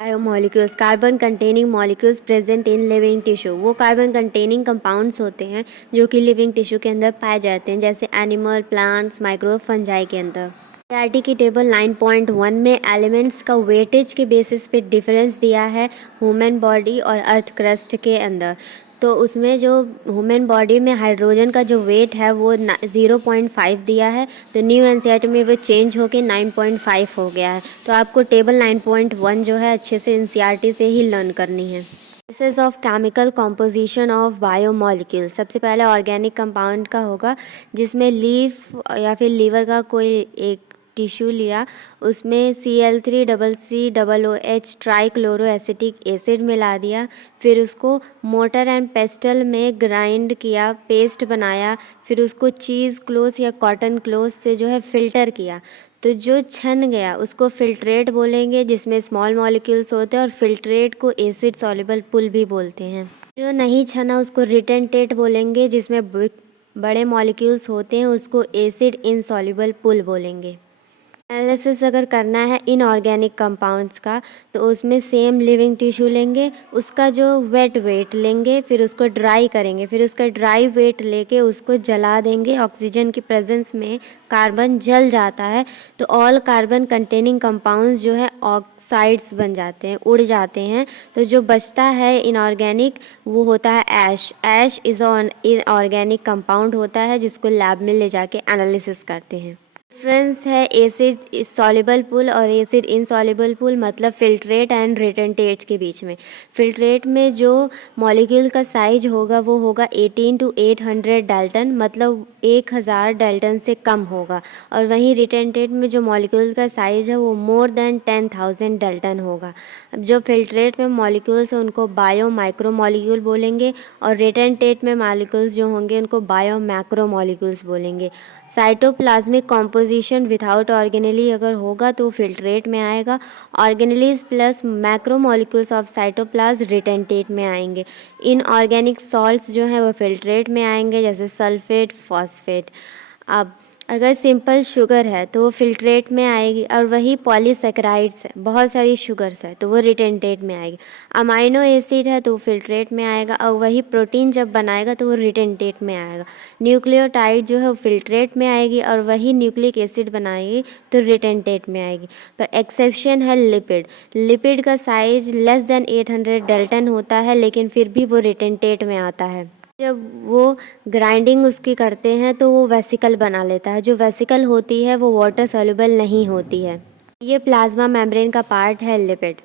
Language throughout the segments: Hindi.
Biomolecules carbon containing molecules present in living tissue. वो कार्बन कंटेनिंग कंपाउंड्स होते हैं जो कि लिविंग टिश्यू के अंदर पाए जाते हैं, जैसे एनिमल, प्लांट्स, माइक्रोब, फंजाई के अंदर। एनसीईआरटी की टेबल 9.1 में एलिमेंट्स का वेटेज के बेसिस पे डिफरेंस दिया है ह्यूमन बॉडी और अर्थ क्रस्ट के अंदर। तो उसमें जो ह्यूमन बॉडी में हाइड्रोजन का जो वेट है वो 0.5 दिया है, तो न्यू एनसीईआरटी में वो चेंज होके 9.5 हो गया है। तो आपको टेबल 9.1 जो है अच्छे से एनसीईआरटी से ही लर्न करनी है। Basis of chemical composition of biomolecule. सबसे पहले ऑर्गेनिक कंपाउंड का होगा, जिसमें लीफ या फिर लीवर का कोई एक टिश्यू लिया, उसमें Cl3CCOOH ट्राइक्लोरो एसिटिक एसिड मिला दिया, फिर उसको मोटर एंड पेस्टल में ग्राइंड किया, पेस्ट बनाया, फिर उसको चीज़ क्लोथ या कॉटन क्लोथ से जो है फ़िल्टर किया। तो जो छन गया उसको फ़िल्ट्रेट बोलेंगे, जिसमें स्मॉल मॉलिक्यूल्स होते हैं, और फ़िल्ट्रेट को एसिड सॉल्युबल पुल भी बोलते हैं। जो नहीं छना उसको रिटेंटेट बोलेंगे, जिसमें बड़े मॉलिक्यूल्स होते हैं, उसको एसिड इनसॉल्युबल पुल बोलेंगे। एनालिसिस अगर करना है इनऑर्गेनिक कंपाउंड्स का, तो उसमें सेम लिविंग टिश्यू लेंगे, उसका जो वेट वेट लेंगे, फिर उसको ड्राई करेंगे, फिर उसका ड्राई वेट लेके उसको जला देंगे। ऑक्सीजन की प्रेजेंस में कार्बन जल जाता है, तो ऑल कार्बन कंटेनिंग कंपाउंड्स जो है ऑक्साइड्स बन जाते हैं, उड़ जाते हैं। तो जो बचता है इनऑर्गेनिक वो होता है ऐश। ऐश इज़ ऑन इनऑर्गेनिक कंपाउंड होता है, जिसको लैब में ले जाके एनालिसिस करते हैं। डिफरेंस है एसिड सॉल्युबल पुल और एसिड इनसॉल्युबल पुल, मतलब फिल्ट्रेट एंड रिटेंटेट के बीच में। फिल्ट्रेट में जो मॉलिक्यूल का साइज होगा वो होगा 18 to 800 डाल्टन, मतलब 1000 डाल्टन से कम होगा। और वहीं रिटेंटेट में जो मॉलिक्यूल का साइज है वो मोर देन 10,000 डाल्टन होगा। अब जो फिल्ट्रेट में मॉलिक्यूल्स हैं उनको बायो माइक्रो मॉलिक्यूल बोलेंगे, और रिटेंटेट में मॉलिक्यूल्स जो होंगे उनको बायो मैक्रो मॉलिक्यूल्स बोलेंगे। साइटोप्लाज्मिक कॉम्पोजिशन विदाउट ऑर्गेनेली अगर होगा तो फिल्ट्रेट में आएगा। Organelles plus macromolecules of cytoplasm retentate में आएंगे। इनऑर्गेनिक सॉल्ट्स जो हैं वो फिल्ट्रेट में आएंगे, जैसे सल्फेट, फॉस्फेट। अब अगर सिंपल शुगर है तो वो फिल्ट्रेट में आएगी, और वही पॉलीसेकेराइड्स है, बहुत सारी शुगर्स है, तो वो रिटेंटेट में आएगी। अमाइनो एसिड है तो वो फिल्ट्रेट में आएगा, और वही प्रोटीन जब बनाएगा तो वो रिटेंटेट में आएगा। न्यूक्लियोटाइड जो है वो फिल्ट्रेट में आएगी, और वही न्यूक्लिक एसिड बनाएगी तो रिटेंटेट में आएगी। पर एक्सेप्शन है लिपिड। लिपिड का साइज लेस देन 800 डाल्टन होता है, लेकिन फिर भी वो रिटेंटेट में आता है। जब वो ग्राइंडिंग उसकी करते हैं तो वो वेसिकल बना लेता है। जो वेसिकल होती है वो वाटर सॉल्युबल नहीं होती है। ये प्लाज्मा मेम्ब्रेन का पार्ट है lipid.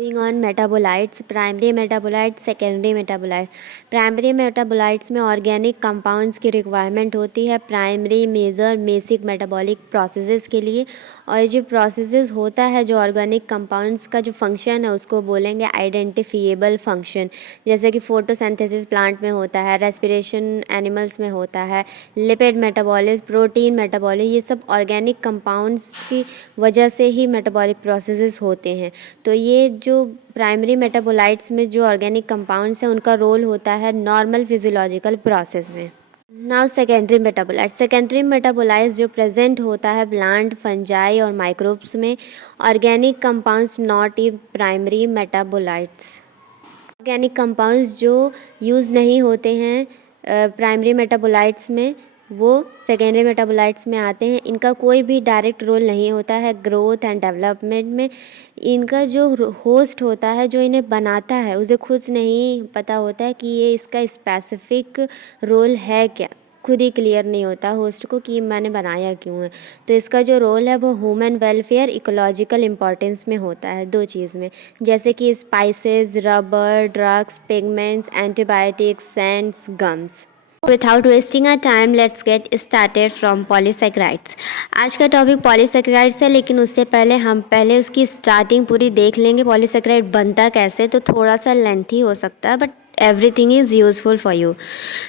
Moving on metabolites, primary metabolites, secondary metabolites. Primary metabolites में ऑर्गेनिक कंपाउंड्स की रिक्वायरमेंट होती है primary major basic metabolic processes के लिए। और जो प्रोसेसेस होता है जो ऑर्गेनिक कंपाउंड्स का जो फंक्शन है उसको बोलेंगे आइडेंटिफिएबल फंक्शन। जैसे कि फोटोसिंथेसिस प्लांट में होता है, रेस्पिरेशन एनिमल्स में होता है, लिपिड मेटाबॉलिज्म, प्रोटीन मेटाबॉलिज्म, ये सब ऑर्गेनिक कंपाउंड्स की वजह से ही मेटाबॉलिक प्रोसेसेस होते हैं। तो ये जो प्राइमरी मेटाबोलाइट्स में जो ऑर्गेनिक कंपाउंड्स हैं उनका रोल होता है नॉर्मल फिजियोलॉजिकल प्रोसेस में। Now secondary metabolites. Secondary metabolites जो प्रेजेंट होता है प्लांट, फंजाई और माइक्रोब्स में। Organic compounds not in primary metabolites. Organic compounds जो यूज़ नहीं होते हैं प्राइमरी मेटाबोलाइट्स में, वो सेकेंडरी मेटाबोलाइट्स में आते हैं। इनका कोई भी डायरेक्ट रोल नहीं होता है ग्रोथ एंड डेवलपमेंट में। इनका जो होस्ट होता है जो इन्हें बनाता है उसे खुद नहीं पता होता है कि ये इसका स्पेसिफिक रोल है क्या, खुद ही क्लियर नहीं होता होस्ट को कि मैंने बनाया क्यों है। तो इसका जो रोल है वो ह्यूमन वेलफेयर, इकोलॉजिकल इम्पोर्टेंस में होता है, दो चीज़ में, जैसे कि spices, rubber, drugs, pigments, antibiotics, scents, gums. Without wasting our time let's get started from polysaccharides. आज का टॉपिक पॉलीसेकेराइड्स है, लेकिन उससे पहले हम पहले उसकी स्टार्टिंग पूरी देख लेंगे। पॉलीसेकेराइड बनता कैसे, तो थोड़ा सा लेंथी हो सकता है, but everything is useful for you.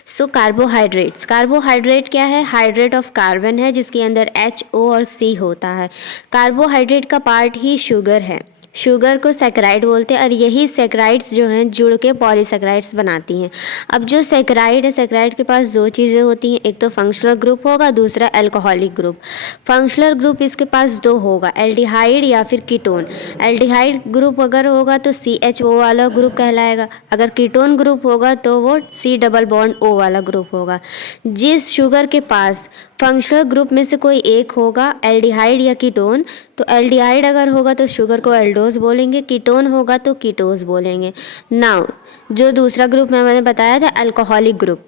So carbohydrates. Carbohydrate क्या है? हाइड्रेट ऑफ कार्बन है जिसके अंदर H, O और C होता है। कार्बोहाइड्रेट का पार्ट ही शुगर है। शुगर को सैकराइड बोलते हैं और यही सैकराइड्स जो हैं जुड़ के पॉलीसैकराइड्स बनाती हैं। अब जो सैकराइड है, सैकराइड के पास दो चीज़ें होती हैं, एक तो फंक्शनल ग्रुप होगा, दूसरा अल्कोहलिक ग्रुप। फंक्शनल ग्रुप इसके पास दो होगा, एल्डिहाइड या फिर कीटोन। एल्डिहाइड ग्रुप अगर होगा तो CHO वाला ग्रुप कहलाएगा, अगर कीटोन ग्रुप होगा तो वो C डबल बॉन्ड O वाला ग्रुप होगा। जिस शुगर के पास फंक्शनल ग्रुप में से कोई एक होगा, एल्डिहाइड या कीटोन, तो एल्डिहाइड अगर होगा तो शुगर को एल्डोज बोलेंगे, कीटोन होगा तो कीटोज बोलेंगे। नाउ जो दूसरा ग्रुप मैंने बताया था अल्कोहलिक ग्रुप,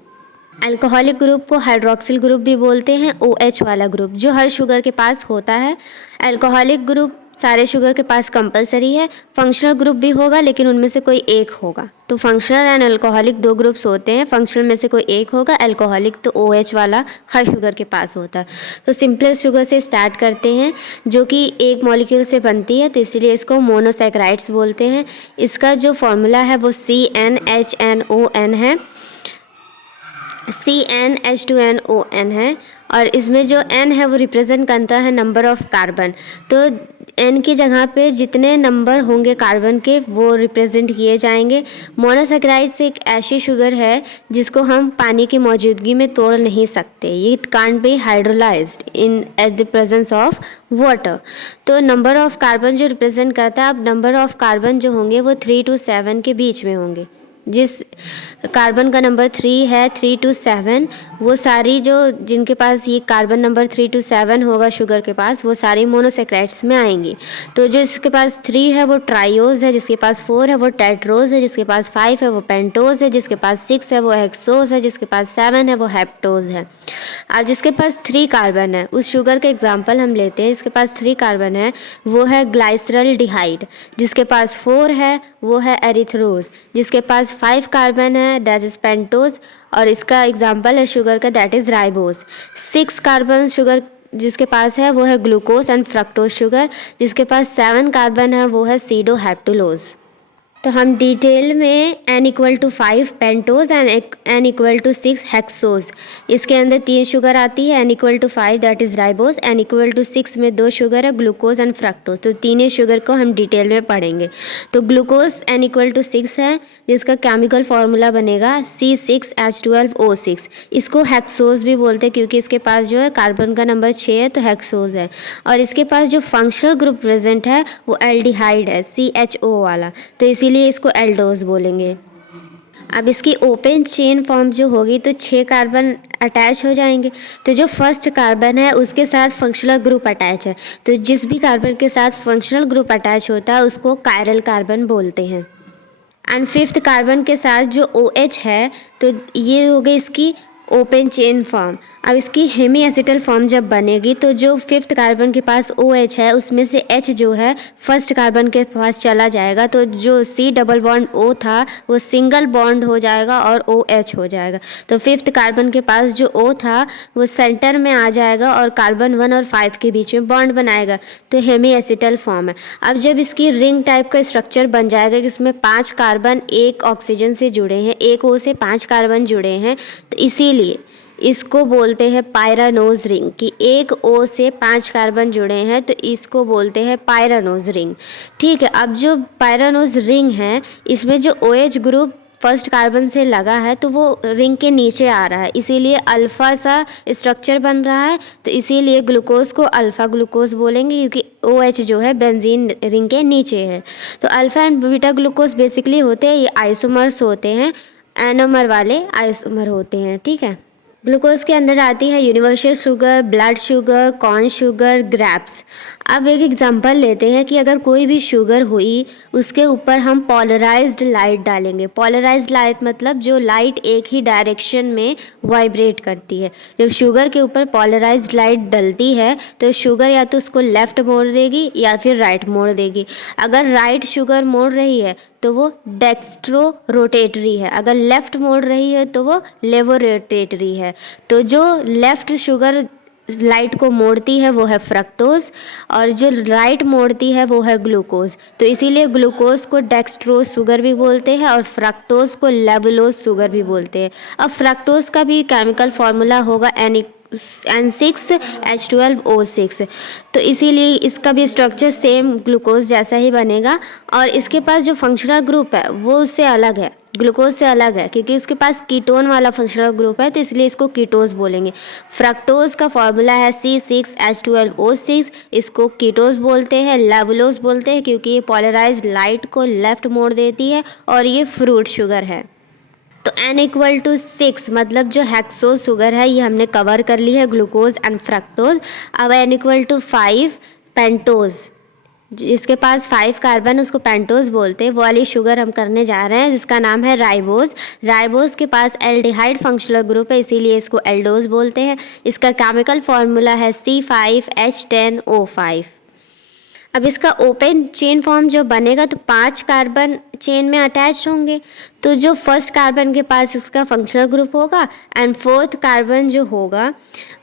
अल्कोहलिक ग्रुप को हाइड्रोक्सिल ग्रुप भी बोलते हैं, OH वाला ग्रुप जो हर शुगर के पास होता है। अल्कोहलिक ग्रुप सारे शुगर के पास कंपलसरी है, फंक्शनल ग्रुप भी होगा लेकिन उनमें से कोई एक होगा। तो फंक्शनल एंड अल्कोहलिक दो ग्रुप्स होते हैं, फंक्शनल में से कोई एक होगा, अल्कोहलिक तो OH वाला हर शुगर के पास होता है। तो सिंपलेस्ट शुगर से स्टार्ट करते हैं जो कि एक मॉलिक्यूल से बनती है, तो इसीलिए इसको मोनोसैकराइड्स बोलते हैं। इसका जो फॉर्मूला है वो CnHNON है, CnH2nOn है, और इसमें जो N है वो रिप्रेजेंट करता है नंबर ऑफ कार्बन। तो N की जगह पे जितने नंबर होंगे कार्बन के वो रिप्रेजेंट किए जाएंगे। मोनोसैकराइड्स एक ऐसी शुगर है जिसको हम पानी की मौजूदगी में तोड़ नहीं सकते, ये can't be hydrolysed in at the presence of water. तो नंबर ऑफ कार्बन जो रिप्रेजेंट करता है, अब नंबर ऑफ कार्बन जो होंगे वो 3 to 7 के बीच में होंगे। जिस कार्बन का नंबर 3 है, 3 to 7, वो सारी जो जिनके पास ये कार्बन नंबर 3 to 7 होगा शुगर के पास, वो सारी मोनोसैकराइड्स में आएंगी। तो जो इसके पास 3 है वो ट्राइओज है, जिसके पास 4 है वो टेट्रोज है, जिसके पास 5 है वो पेंटोज है, जिसके पास 6 है वो हेक्सोज है, जिसके पास 7 है वो हेप्टोज है। अब जिसके पास 3 कार्बन है उस शुगर के एग्जाम्पल हम लेते हैं, इसके पास 3 कार्बन है वो है ग्लाइसरल्डिहाइड, जिसके पास 4 है वो है एरिथ्रोज, जिसके पास 5 कार्बन है दैट इज़ पेंटोज, और इसका एग्जाम्पल है शुगर का that is ribose. 6 carbon sugar जिसके पास है वो है ग्लूकोज एंड फ्रक्टोज शुगर, जिसके पास 7 कार्बन है वो है सीडोहेप्टुलोज। तो हम डिटेल में N=5 pentose and N=6 hexose, इसके अंदर 3 शुगर आती है, N=5 that is ribose, N=6 में 2 शुगर है ग्लूकोज एंड फ्रक्टोज। तो तीनों शुगर को हम डिटेल में पढ़ेंगे। तो ग्लूकोज N=6 है, जिसका केमिकल फार्मूला बनेगा C6H12O6। इसको हेक्सोज भी बोलते हैं क्योंकि इसके पास जो है कार्बन का नंबर 6 है तो हेक्सोज है। और इसके पास जो फंक्शनल ग्रुप प्रेजेंट है वो एल्डिहाइड है, CHO वाला, तो इसीलिए इसको एल्डोज बोलेंगे। अब इसकी ओपन चेन फॉर्म जो होगी तो 6 कार्बन अटैच हो जाएंगे। तो जो फर्स्ट कार्बन है उसके साथ फंक्शनल ग्रुप अटैच है, तो जिस भी कार्बन के साथ फंक्शनल ग्रुप अटैच होता है उसको कायरल कार्बन बोलते हैं। एंड 5th कार्बन के साथ जो OH है तो ये हो गई इसकी ओपन चेन फॉर्म। अब इसकी हेमी एसिटल फॉर्म जब बनेगी तो जो 5th कार्बन के पास OH है उसमें से H जो है फर्स्ट कार्बन के पास चला जाएगा, तो जो C डबल बॉन्ड O था वो सिंगल बॉन्ड हो जाएगा और OH हो जाएगा। तो 5th कार्बन के पास जो O था वो सेंटर में आ जाएगा और कार्बन 1 और 5 के बीच में बॉन्ड बनाएगा, तो हेमी एसिटल फॉर्म है। अब जब इसकी रिंग टाइप का स्ट्रक्चर बन जाएगा जिसमें 5 कार्बन एक ऑक्सीजन से जुड़े हैं, एक O से 5 कार्बन जुड़े हैं, तो इसीलिए इसको बोलते हैं पायरानोज रिंग कि एक O से 5 कार्बन जुड़े हैं, तो इसको बोलते हैं पायरानोज रिंग। ठीक है, अब जो पायरानोज रिंग है इसमें जो OH ग्रुप फर्स्ट कार्बन से लगा है तो वो रिंग के नीचे आ रहा है, इसीलिए अल्फ़ा सा स्ट्रक्चर बन रहा है, तो इसीलिए ग्लूकोज को अल्फ़ा ग्लूकोज बोलेंगे क्योंकि OH जो है बेंजीन रिंग के नीचे है। तो alpha and beta glucose basically होते हैं, ये आइसोमर्स होते हैं, एनोमर वाले आइसोमर होते हैं। ठीक है, ग्लूकोज के अंदर आती है universal sugar, blood sugar, corn sugar, grapes. अब एक एग्जांपल लेते हैं कि अगर कोई भी शुगर हुई उसके ऊपर हम पोलराइज्ड लाइट डालेंगे। पोलराइज्ड लाइट मतलब जो लाइट एक ही डायरेक्शन में वाइब्रेट करती है। जब शुगर के ऊपर पोलराइज्ड लाइट डलती है तो शुगर या तो उसको लेफ़्ट मोड़ देगी या फिर राइट मोड़ देगी। अगर राइट शुगर मोड़ रही है तो वो डेक्स्ट्रो रोटेटरी है, अगर लेफ़्ट मोड़ रही है तो वो लेवो रोटेटरी है। तो जो लेफ़्ट शुगर लाइट को मोड़ती है वो है फ्रक्टोज और जो राइट मोड़ती है वो है ग्लूकोज। तो इसीलिए ग्लूकोज को डेक्स्ट्रोज शुगर भी बोलते हैं और फ्रक्टोज को लेवुलोज शुगर भी बोलते हैं। अब फ्रक्टोज का भी केमिकल फार्मूला होगा H12O6। तो इसीलिए इसका भी स्ट्रक्चर सेम ग्लूकोज जैसा ही बनेगा, और इसके पास जो फंक्शनल ग्रुप है वो उससे अलग है, ग्लूकोज से अलग है, क्योंकि इसके पास कीटोन वाला फंक्शनल ग्रुप है, तो इसलिए इसको कीटोज बोलेंगे। फ्रक्टोज का फॉर्मूला है C6H12O6, इसको कीटोज बोलते हैं, लेवुलोज बोलते हैं, क्योंकि ये पोलराइज्ड लाइट को लेफ्ट मोड़ देती है, और ये फ्रूट शुगर है। तो N=6 मतलब जो हेक्सोज शुगर है ये हमने कवर कर ली है, ग्लूकोज एंड फ्रक्टोज। अब N=5 पेंटोज, जिसके पास 5 कार्बन उसको पेंटोज बोलते हैं, वो वाली शुगर हम करने जा रहे हैं, जिसका नाम है राइबोज। राइबोज के पास एल्डिहाइड फंक्शनल ग्रुप है, इसीलिए इसको एल्डोज बोलते हैं। इसका केमिकल फॉर्मूला है C5H10O5। अब इसका ओपन चेन फॉर्म जो बनेगा तो 5 कार्बन चेन में अटैच होंगे, तो जो फर्स्ट कार्बन के पास इसका फंक्शनल ग्रुप होगा एंड फोर्थ कार्बन जो होगा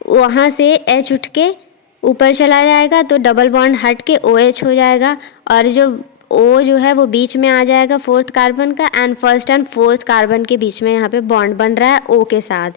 वहाँ से H उठ के ऊपर चला जाएगा, तो डबल बॉन्ड हट के OH हो जाएगा, और जो O जो है वो बीच में आ जाएगा फोर्थ कार्बन का, and first and fourth carbon के बीच में यहाँ पे बॉन्ड बन रहा है O के साथ,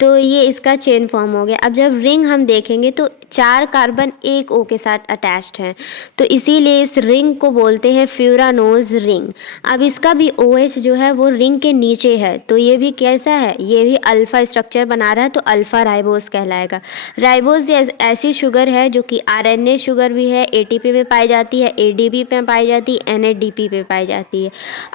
तो ये इसका चेन फॉर्म हो गया। अब जब रिंग हम देखेंगे तो 4 कार्बन एक O के साथ अटैच्ड हैं, तो इसीलिए इस रिंग को बोलते हैं फ्यूरानोज रिंग। अब इसका भी OH जो है वो रिंग के नीचे है, तो ये भी कैसा है, ये भी अल्फ़ा स्ट्रक्चर बना रहा है, तो अल्फ़ा राइबोज कहलाएगा। राइबोज ऐसी शुगर है जो कि RNA शुगर भी है, ATP में पाई जाती है, ADP में पाई जाती है, NADP पे पाई जाती है।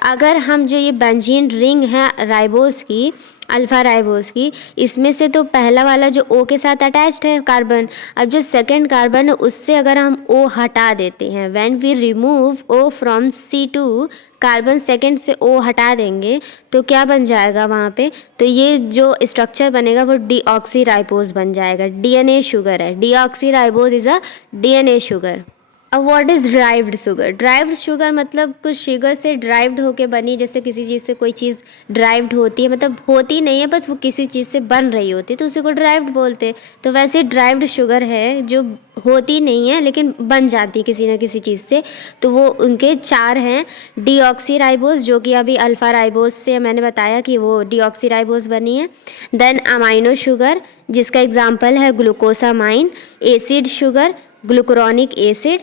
अगर हम जो ये बेंजीन रिंग है राइबोज की, अल्फ़ा राइबोज की, इसमें से तो पहला वाला जो O के साथ अटैच्ड है कार्बन, अब जो सेकंड कार्बन है उससे अगर हम O हटा देते हैं, when we remove O from C2, carbon second से O हटा देंगे तो क्या बन जाएगा वहाँ पे, तो ये जो स्ट्रक्चर बनेगा वो डीऑक्सी राइबोज बन जाएगा। DNA शुगर है, deoxy ribose is a DNA sugar. अब what is derived sugar? Derived sugar मतलब कुछ शुगर से ड्राइव्ड होके बनी, जैसे किसी चीज़ से कोई चीज़ ड्राइव्ड होती है, मतलब होती नहीं है बस वो किसी चीज़ से बन रही होती है, तो उसी को ड्राइव्ड बोलते हैं। तो वैसे ड्राइव्ड शुगर है जो होती नहीं है लेकिन बन जाती है किसी न किसी चीज़ से, तो वो उनके 4 हैं। डीऑक्सी राइबोज, जो कि अभी अल्फ़ा राइबोज से मैंने बताया कि वो डीऑक्सी राइबोज बनी है। देन अमाइनो शुगर, जिसका एग्जाम्पल है glucosamine. Acid sugar, glucuronic acid.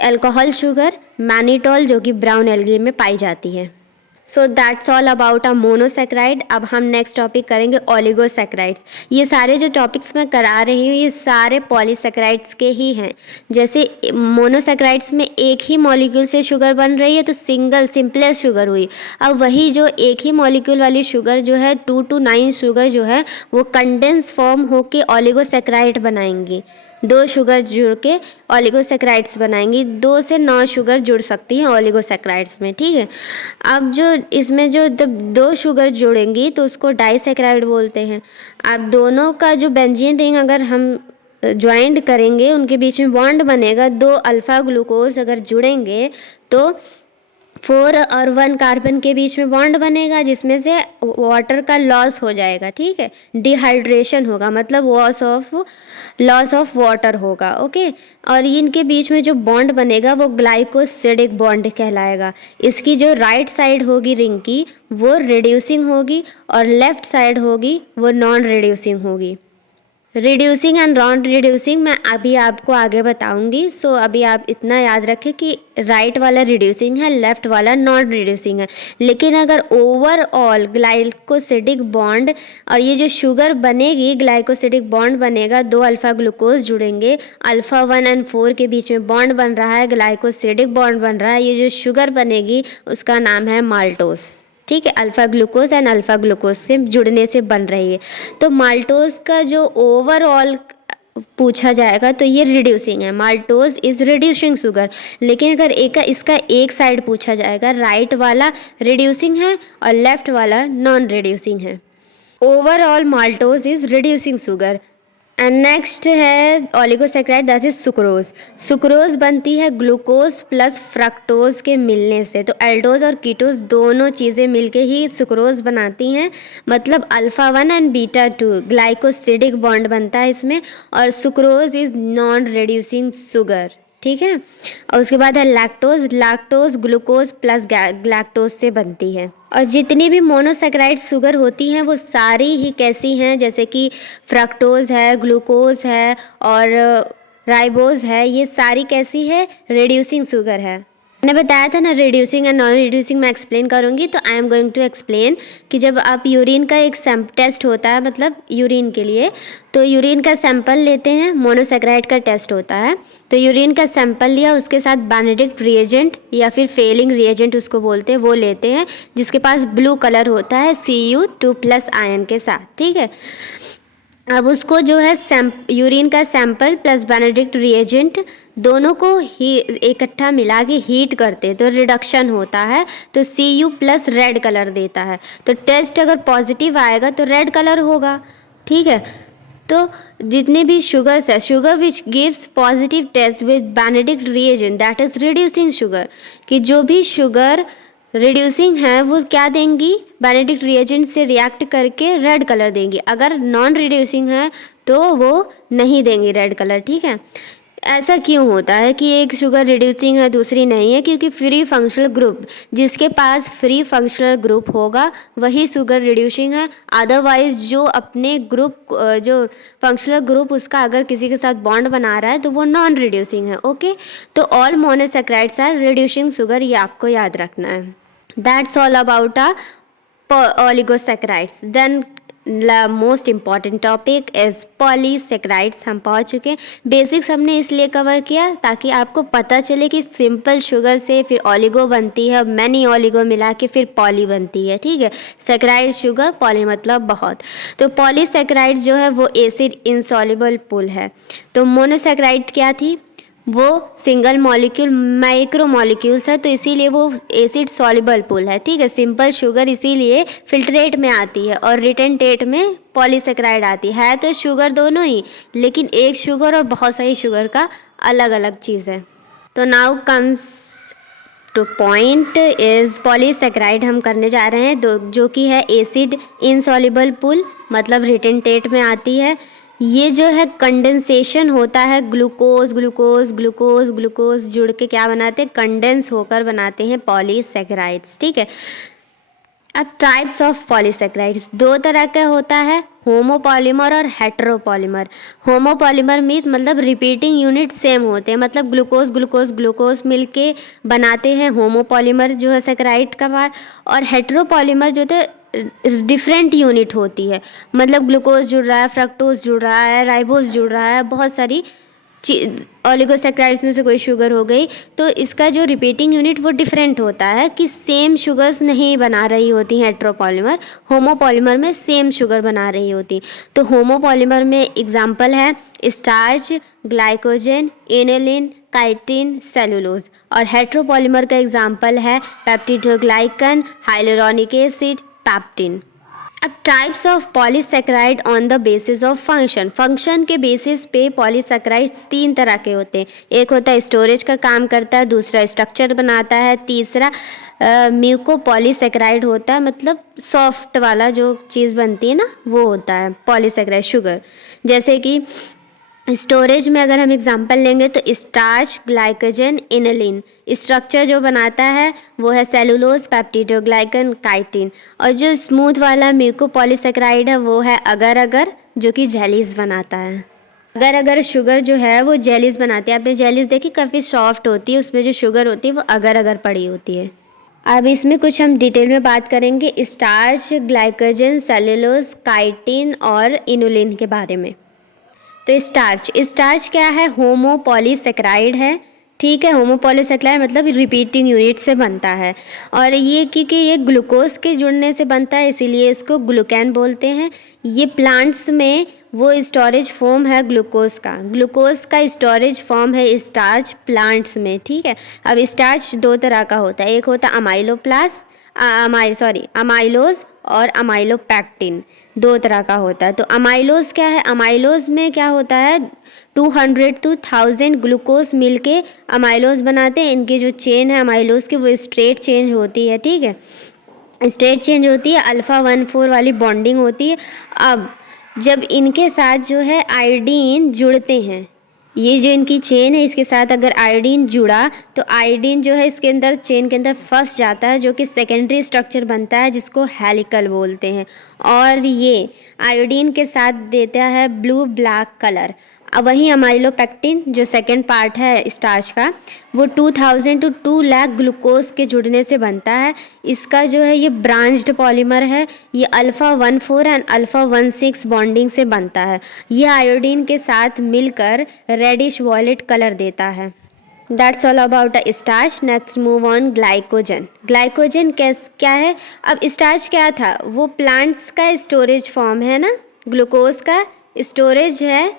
Alcohol sugar, mannitol, जो कि ब्राउन एल्गी में पाई जाती है। So that's all about a monosaccharide. अब हम नेक्स्ट टॉपिक करेंगे ओलिगोसेक्राइड्स। ये सारे जो टॉपिक्स मैं करा रही हूँ ये सारे पॉलीसेक्राइड्स के ही हैं। जैसे मोनोसेक्राइड्स में एक ही मॉलिक्यूल से शुगर बन रही है तो सिंपलेस्ट शुगर हुई। अब वही जो एक ही मॉलिक्यूल वाली शुगर जो है 2 to 9 शुगर जो है वो कंडेंस फॉर्म होके ओलिगोसेक्राइड बनाएंगी। 2 शुगर जुड़ के ओलिगोसेक्राइड्स बनाएंगी। 2 से 9 शुगर जुड़ सकती हैं ओलिगोसेक्राइड्स में, ठीक है। अब जो इसमें जो 2 शुगर जुड़ेंगी तो उसको डाइसेक्राइड बोलते हैं। अब दोनों का जो बेंजीन रिंग अगर हम ज्वाइंट करेंगे, उनके बीच में बॉन्ड बनेगा, 2 अल्फ़ा ग्लूकोज अगर जुड़ेंगे तो 4 और 1 कार्बन के बीच में बॉन्ड बनेगा, जिसमें से वाटर का लॉस हो जाएगा, ठीक है। डिहाइड्रेशन होगा, मतलब लॉस ऑफ वाटर होगा, ओके। और इनके बीच में जो बॉन्ड बनेगा वो ग्लाइकोसिडिक बॉन्ड कहलाएगा। इसकी जो राइट साइड होगी रिंग की वो रिड्यूसिंग होगी और लेफ्ट साइड होगी वो नॉन रिड्यूसिंग होगी। रिड्यूसिंग एंड नॉन रिड्यूसिंग मैं अभी आपको आगे बताऊंगी। सो अभी आप इतना याद रखें कि राइट वाला रिड्यूसिंग है, लेफ्ट वाला नॉन रिड्यूसिंग है। लेकिन अगर ओवरऑल ग्लाइकोसिडिक बॉन्ड और ये जो शुगर बनेगी ग्लाइकोसिडिक बॉन्ड बनेगा, 2 अल्फ़ा ग्लूकोज जुड़ेंगे, अल्फ़ा 1 एंड 4 के बीच में बॉन्ड बन रहा है, ग्लाइकोसिडिक बॉन्ड बन रहा है। ये जो शुगर बनेगी उसका नाम है माल्टोस, ठीक है। Alpha glucose and alpha glucose से जुड़ने से बन रही है। तो माल्टोज का जो ओवरऑल पूछा जाएगा तो ये रिड्यूसिंग है, माल्टोज इज़ रिड्यूसिंग शुगर। लेकिन अगर इसका एक साइड पूछा जाएगा, राइट वाला रिड्यूसिंग है और लेफ्ट वाला नॉन रिड्यूसिंग है। Overall maltose is reducing sugar. And next है oligosaccharide, that is sucrose. Sucrose बनती है ग्लूकोज प्लस फ्रक्टोज के मिलने से। तो एल्डोज और कीटोज दोनों चीज़ें मिलके ही सुक्रोज बनाती हैं, मतलब alpha 1 and beta 2 glycosidic bond बनता है इसमें। और sucrose is non reducing sugar, ठीक है। और उसके बाद है lactose. Lactose glucose plus lactose से बनती है। और जितनी भी मोनोसेक्राइड शुगर होती हैं वो सारी ही कैसी हैं, जैसे कि फ्रक्टोज है, ग्लूकोज है और राइबोज है, ये सारी कैसी है, रिड्यूसिंग शुगर है। मैंने बताया था ना रिड्यूसिंग एंड नॉन रिड्यूसिंग मैं एक्सप्लेन करूँगी, तो I am going to explain कि जब आप यूरिन का एक टेस्ट होता है, मतलब यूरिन के लिए, तो यूरिन का सैंपल लेते हैं, मोनोसेक्राइड का टेस्ट होता है, तो यूरिन का सैंपल लिया, उसके साथ बेनेडिक्ट रिएजेंट या फिर फेलिंग रिएजेंट उसको बोलते हैं, वो लेते हैं, जिसके पास ब्लू कलर होता है Cu2+ आयन के साथ, ठीक है। अब उसको जो है यूरिन का सैंपल प्लस बेनेडिक्ट रिएजेंट दोनों को ही इकट्ठा मिला के हीट करते तो रिडक्शन होता है, तो Cu+ रेड कलर देता है। तो टेस्ट अगर पॉजिटिव आएगा तो रेड कलर होगा, ठीक है। तो जितने भी शुगर्स है, sugar which gives positive test with Benedict reagent that is reducing sugar, कि जो भी शुगर रिड्यूसिंग है वो क्या देंगी, बेनेडिक्ट रिएजेंट से रिएक्ट करके रेड कलर देंगी। अगर नॉन रिड्यूसिंग है तो वो नहीं देंगी रेड कलर, ठीक है। ऐसा क्यों होता है कि एक शुगर रिड्यूसिंग है दूसरी नहीं है, क्योंकि फ्री फंक्शनल ग्रुप, जिसके पास फ्री फंक्शनल ग्रुप होगा वही शुगर रिड्यूसिंग है। अदरवाइज जो अपने ग्रुप जो फंक्शनल ग्रुप उसका अगर किसी के साथ बॉन्ड बना रहा है तो वो नॉन रिड्यूसिंग है, ओके। तो all monosaccharides are reducing sugar, ये आपको याद रखना है। That's all about oligosaccharides. Then most important topic is polysaccharides. हम पहुंच चुके हैं। बेसिक्स हमने इसलिए कवर किया ताकि आपको पता चले कि सिंपल शुगर से फिर ओलिगो बनती है, मैनी ओलिगो मिला के फिर पॉली बनती है, ठीक है। सेक्राइड शुगर, पॉली मतलब बहुत। तो पॉलीसेक्राइड जो है वो एसिड इनसॉल्युबल पुल है। तो मोनोसेक्राइड क्या थी, वो सिंगल मॉलिक्यूल माइक्रो मॉलिक्यूल्स है, तो इसीलिए वो एसिड सॉल्युबल पुल है, ठीक है। सिंपल शुगर इसीलिए फिल्ट्रेट में आती है और रिटेंटेट में पॉलीसेक्राइड आती है तो शुगर दोनों ही, लेकिन एक शुगर और बहुत सारी शुगर का अलग अलग चीज़ है। तो now comes two point is polysaccharide हम करने जा रहे हैं जो कि है एसिड इनसॉल्युबल पुल, मतलब रिटेंटेट में आती है। ये जो है कंडेंसेशन होता है, ग्लूकोज ग्लूकोज ग्लूकोज ग्लूकोज जुड़ के क्या बनाते हैं, कंडेंस होकर बनाते हैं पॉलीसेक्राइड्स, ठीक है। अब टाइप्स ऑफ पॉलीसेक्राइड्स दो तरह का होता है, होमोपॉलीमर और हेटेरोपॉलीमर। होमोपॉलीमर मीन मतलब रिपीटिंग यूनिट सेम होते हैं, मतलब ग्लूकोज ग्लूकोज ग्लूकोज मिलके बनाते हैं होमोपॉलीमर जो है सेक्राइड का पार्ट। और हेटेरोपॉलीमर जो थे डिफरेंट यूनिट होती है, मतलब ग्लूकोज जुड़ रहा है, फ्रक्टोज जुड़ रहा है, राइबोज जुड़ रहा है, बहुत सारी ओलिगोसेक्राइड्स में से कोई शुगर हो गई, तो इसका जो रिपीटिंग यूनिट वो डिफरेंट होता है कि सेम शुगर्स नहीं बना रही होती हैं हेटेरोपॉलीमर। होमोपॉलीमर में सेम शुगर बना रही होती। तो होमोपॉलीमर में एग्जांपल है starch, glycogen, aniline, chitin, cellulose. और हेटेरोपॉलीमर का एग्जांपल है पेप्टिडोग्लाइकन, हाइलुरोनिक एसिड, पैप्टिन। अब types of polysaccharide on the basis of function. Function के बेसिस पे पॉलीसेक्राइड्स तीन तरह के होते हैं। एक होता है स्टोरेज का काम करता है, दूसरा स्ट्रक्चर बनाता है, तीसरा म्यूकोपॉलीसेक्राइड होता है, मतलब सॉफ्ट वाला जो चीज़ बनती है ना वो होता है पॉलीसेक्राइड शुगर। जैसे कि स्टोरेज में अगर हम एग्जांपल लेंगे तो स्टार्च, ग्लाइकोजन, इनलिन। स्ट्रक्चर जो बनाता है वो है सेलुलोज, पेप्टिडोग्लाइकन, काइटिन। और जो स्मूथ वाला म्यूकोपॉलीसेक्राइड है वो है अगर अगर, जो कि जेलीज बनाता है। अगर अगर शुगर जो है वो जेलीज बनाती है। आपने जेलीज देखी, काफ़ी सॉफ्ट होती है, उसमें जो शुगर होती है वो अगर अगर पड़ी होती है। अब इसमें कुछ हम डिटेल में बात करेंगे स्टार्च, ग्लाइकोजन, सेलुलोज, काइटिन और इनुलिन के बारे में। तो स्टार्च क्या है, होमोपॉलीसेक्राइड है, ठीक है। होमोपॉलीसेक्राइड मतलब रिपीटिंग यूनिट से बनता है, और ये क्योंकि ये ग्लूकोज के जुड़ने से बनता है इसीलिए इसको ग्लूकैन बोलते हैं। ये प्लांट्स में वो स्टोरेज फॉर्म है ग्लूकोज का स्टोरेज फॉर्म है स्टार्च प्लांट्स में, ठीक है। अब स्टार्च दो तरह का होता है, एक होता है अमाइलोज और अमाइलोपैक्टिन, दो तरह का होता है। तो अमाइलोज क्या है, अमाइलोज में क्या होता है 200 to 1000 ग्लूकोज मिलके अमाइलोज बनाते हैं। इनकी जो चेन है अमाइलोज की वो स्ट्रेट चेंज होती है, ठीक है, स्ट्रेट चेंज होती है, अल्फ़ा 1,4 वाली बॉन्डिंग होती है। अब जब इनके साथ जो है आयोडीन जुड़ते हैं, ये जो इनकी चेन है इसके साथ अगर आयोडीन जुड़ा तो आयोडीन जो है इसके अंदर चेन के अंदर फंस जाता है, जो कि सेकेंडरी स्ट्रक्चर बनता है जिसको हेलिकल बोलते हैं, और ये आयोडीन के साथ देता है ब्लू ब्लैक कलर। अब वहीं अमाइलोपेक्टिन जो सेकेंड पार्ट है स्टार्च का, वो 2000 टू 2 लाख ग्लूकोज के जुड़ने से बनता है। इसका जो है ये ब्रांच्ड पॉलीमर है, ये अल्फ़ा 14 एंड अल्फ़ा 16 बॉन्डिंग से बनता है। ये आयोडीन के साथ मिलकर रेडिश वॉयलेट कलर देता है। That's all about a starch. Next move on glycogen. Glycogen क्या है? अब स्टार्च क्या था? वो प्लांट्स का स्टोरेज फॉर्म है ना, ग्लूकोज का स्टोरेज है।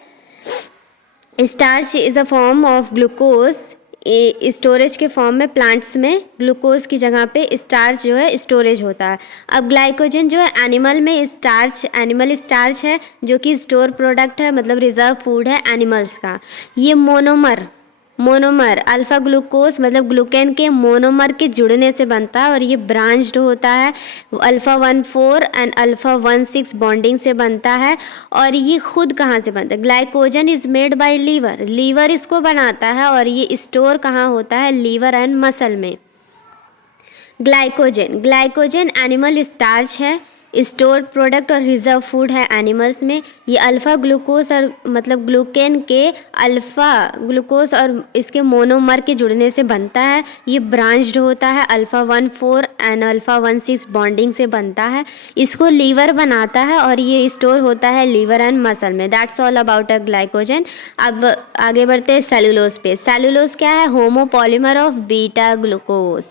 Starch is a form of glucose, storage के फॉर्म में प्लांट्स में ग्लूकोज की जगह पे स्टार्च जो है स्टोरेज होता है। अब ग्लाइकोजन जो है एनिमल में स्टार्च, एनिमल स्टार्च है जो कि स्टोर प्रोडक्ट है, मतलब रिजर्व फूड है एनिमल्स का। ये मोनोमर अल्फ़ा ग्लूकोज मतलब ग्लूकेन के मोनोमर के जुड़ने से बनता है, और ये ब्रांच्ड होता है, अल्फ़ा 14 एंड अल्फ़ा 16 बॉन्डिंग से बनता है। और ये खुद कहाँ से बनता है? Glycogen is made by liver इसको बनाता है, और ये स्टोर कहाँ होता है? लीवर एंड मसल में। ग्लाइकोजन एनिमल स्टार्च है, स्टोर प्रोडक्ट और रिजर्व फूड है एनिमल्स में। ये अल्फ़ा ग्लूकोज और मतलब ग्लूकेन के अल्फ़ा ग्लूकोज और इसके मोनोमर के जुड़ने से बनता है। ये ब्रांच्ड होता है, अल्फ़ा 14 एंड अल्फ़ा 16 बॉन्डिंग से बनता है। इसको लीवर बनाता है और ये स्टोर होता है लीवर एंड मसल में। That's all about a glycogen. अब आगे बढ़ते हैं सेलुलोज पे। सेलुलोज क्या है? Homopolymer of beta glucose,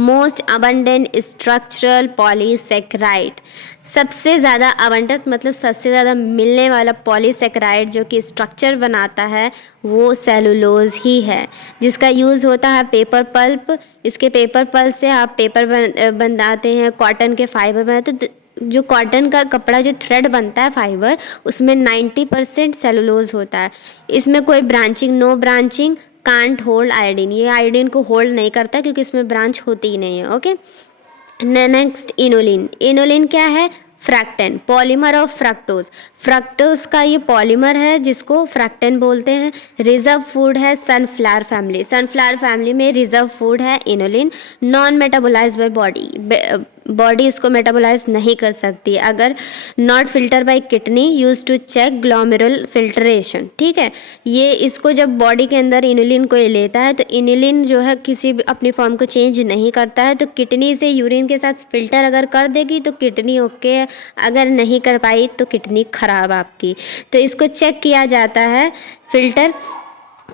most abundant structural polysaccharide. सबसे ज़्यादा अबंडेंट मतलब सबसे ज़्यादा मिलने वाला पॉलीसेकेराइड जो कि स्ट्रक्चर बनाता है वो सेलुलोज ही है, जिसका यूज़ होता है पेपर पल्प। इसके पेपर पल्प से आप पेपर बनाते हैं, कॉटन के फाइबर बनाते हैं। तो जो कॉटन का कपड़ा जो थ्रेड बनता है फाइबर, उसमें 90% सेलुलोज होता है। इसमें कोई branching, no branching, can't hold iodine. ये आयोडीन को होल्ड नहीं करता क्योंकि इसमें ब्रांच होती ही नहीं है। ओके, नेक्स्ट इनोलिन क्या है? फ्रैक्टन, पॉलीमर ऑफ फ्रक्टोज का ये पॉलीमर है जिसको फ्रैक्टन बोलते हैं। रिजर्व फूड है सनफ्लावर फैमिली में रिजर्व फूड है inulin. Non metabolize by body इसको मेटाबोलाइज नहीं कर सकती अगर not filter by kidney use to check glomerular filtration. ठीक है, ये इसको जब बॉडी के अंदर इनुलिन को ये लेता है तो इनुलिन जो है किसी भी अपनी फॉर्म को चेंज नहीं करता है, तो किडनी से यूरिन के साथ फिल्टर अगर कर देगी तो किडनी ओके है, अगर नहीं कर पाई तो किडनी खराब आपकी। तो इसको चेक किया जाता है फिल्टर,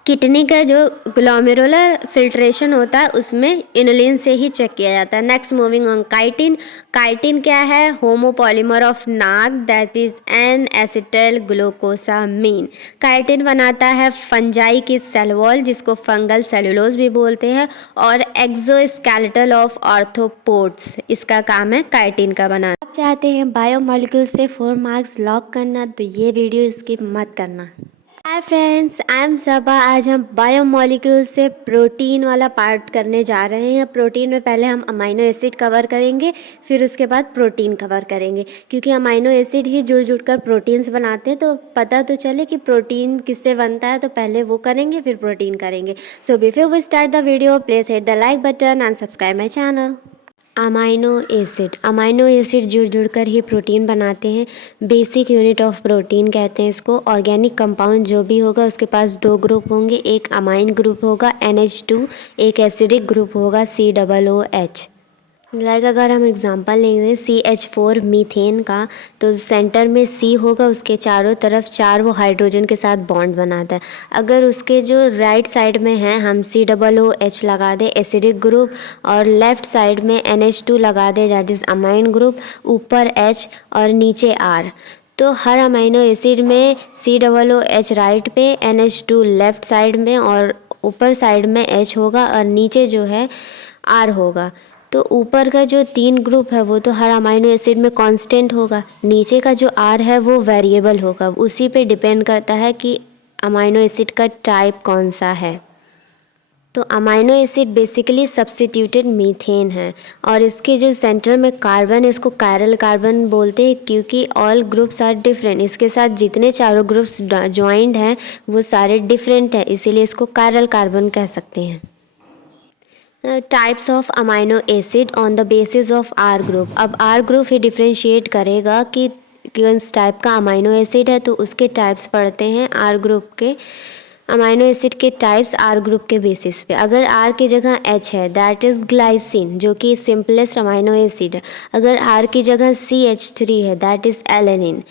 किडनी का जो ग्लोमेरुलर फिल्ट्रेशन होता है उसमें इनुलिन से ही चेक किया जाता है। नेक्स्ट मूविंग ऑन काइटिन क्या है? Homopolymer of NAG, that is N acetyl glucosamine. Chitin बनाता है फंजाई की सेल वॉल जिसको फंगल सेलुलोज भी बोलते हैं, और एक्सोस्केलेटल ऑफ आर्थ्रोपोड्स, इसका काम है काइटिन का बनाना। आप चाहते हैं बायोमॉलिक्यूल से 4 मार्क्स लॉक करना तो ये वीडियो स्किप मत करना। हाय फ्रेंड्स, आई एम सबा। आज हम बायोमॉलिक्यूल से प्रोटीन वाला पार्ट करने जा रहे हैं। प्रोटीन में पहले हम अमाइनो एसिड कवर करेंगे, फिर उसके बाद प्रोटीन कवर करेंगे, क्योंकि अमाइनो एसिड ही जुड़ कर प्रोटीन्स बनाते हैं। तो पता तो चले कि प्रोटीन किससे बनता है, तो पहले वो करेंगे फिर प्रोटीन करेंगे। So before we start the video please hit the like button and subscribe my channel. Amino acid जुड़ कर ही प्रोटीन बनाते हैं। बेसिक यूनिट ऑफ प्रोटीन कहते हैं इसको। ऑर्गेनिक कंपाउंड जो भी होगा उसके पास 2 ग्रुप होंगे, एक अमाइन ग्रुप होगा NH2, एक एसिडिक ग्रुप होगा COOH। लाइक अगर हम एग्जांपल लेंगे CH4 मीथेन का, तो सेंटर में C होगा, उसके चारों तरफ 4 वो हाइड्रोजन के साथ बॉन्ड बनाता है। अगर उसके जो राइट साइड में है हम COOH लगा दें एसिडिक ग्रुप, और लेफ़्ट साइड में NH2 लगा दें दैट इज़ अमाइन ग्रुप, ऊपर H और नीचे R, तो हर अमाइनो एसिड में COOH राइट पे, NH2 लेफ़्ट साइड में और ऊपर साइड में H होगा, और नीचे जो है R होगा। तो ऊपर का जो 3 ग्रुप है वो तो हर अमाइनो एसिड में कांस्टेंट होगा, नीचे का जो R है वो वेरिएबल होगा। उसी पे डिपेंड करता है कि अमाइनो एसिड का टाइप कौन सा है। तो amino acid basically substituted methane है और इसके जो सेंटर में कार्बन है इसको कायरल कार्बन बोलते हैं क्योंकि ऑल ग्रुप्स आर डिफरेंट। इसके साथ जितने चारों ग्रुप्स ज्वाइंट हैं वो सारे डिफरेंट हैं, इसीलिए इसको कायरल कार्बन कह सकते हैं। Types of amino acid on the basis of R group. अब आर ग्रुप ही डिफ्रेंशिएट करेगा कि किस टाइप का अमाइनो एसिड है, तो उसके टाइप्स पढ़ते हैं आर ग्रुप के। अमाइनो एसिड के टाइप्स आर ग्रुप के बेसिस पे। अगर आर की जगह एच है दैट इज़ ग्लाइसिन जो कि सिंपलेस्ट अमाइनो एसिड है। अगर आर की जगह CH3 है दैट इज़ एलेनिन।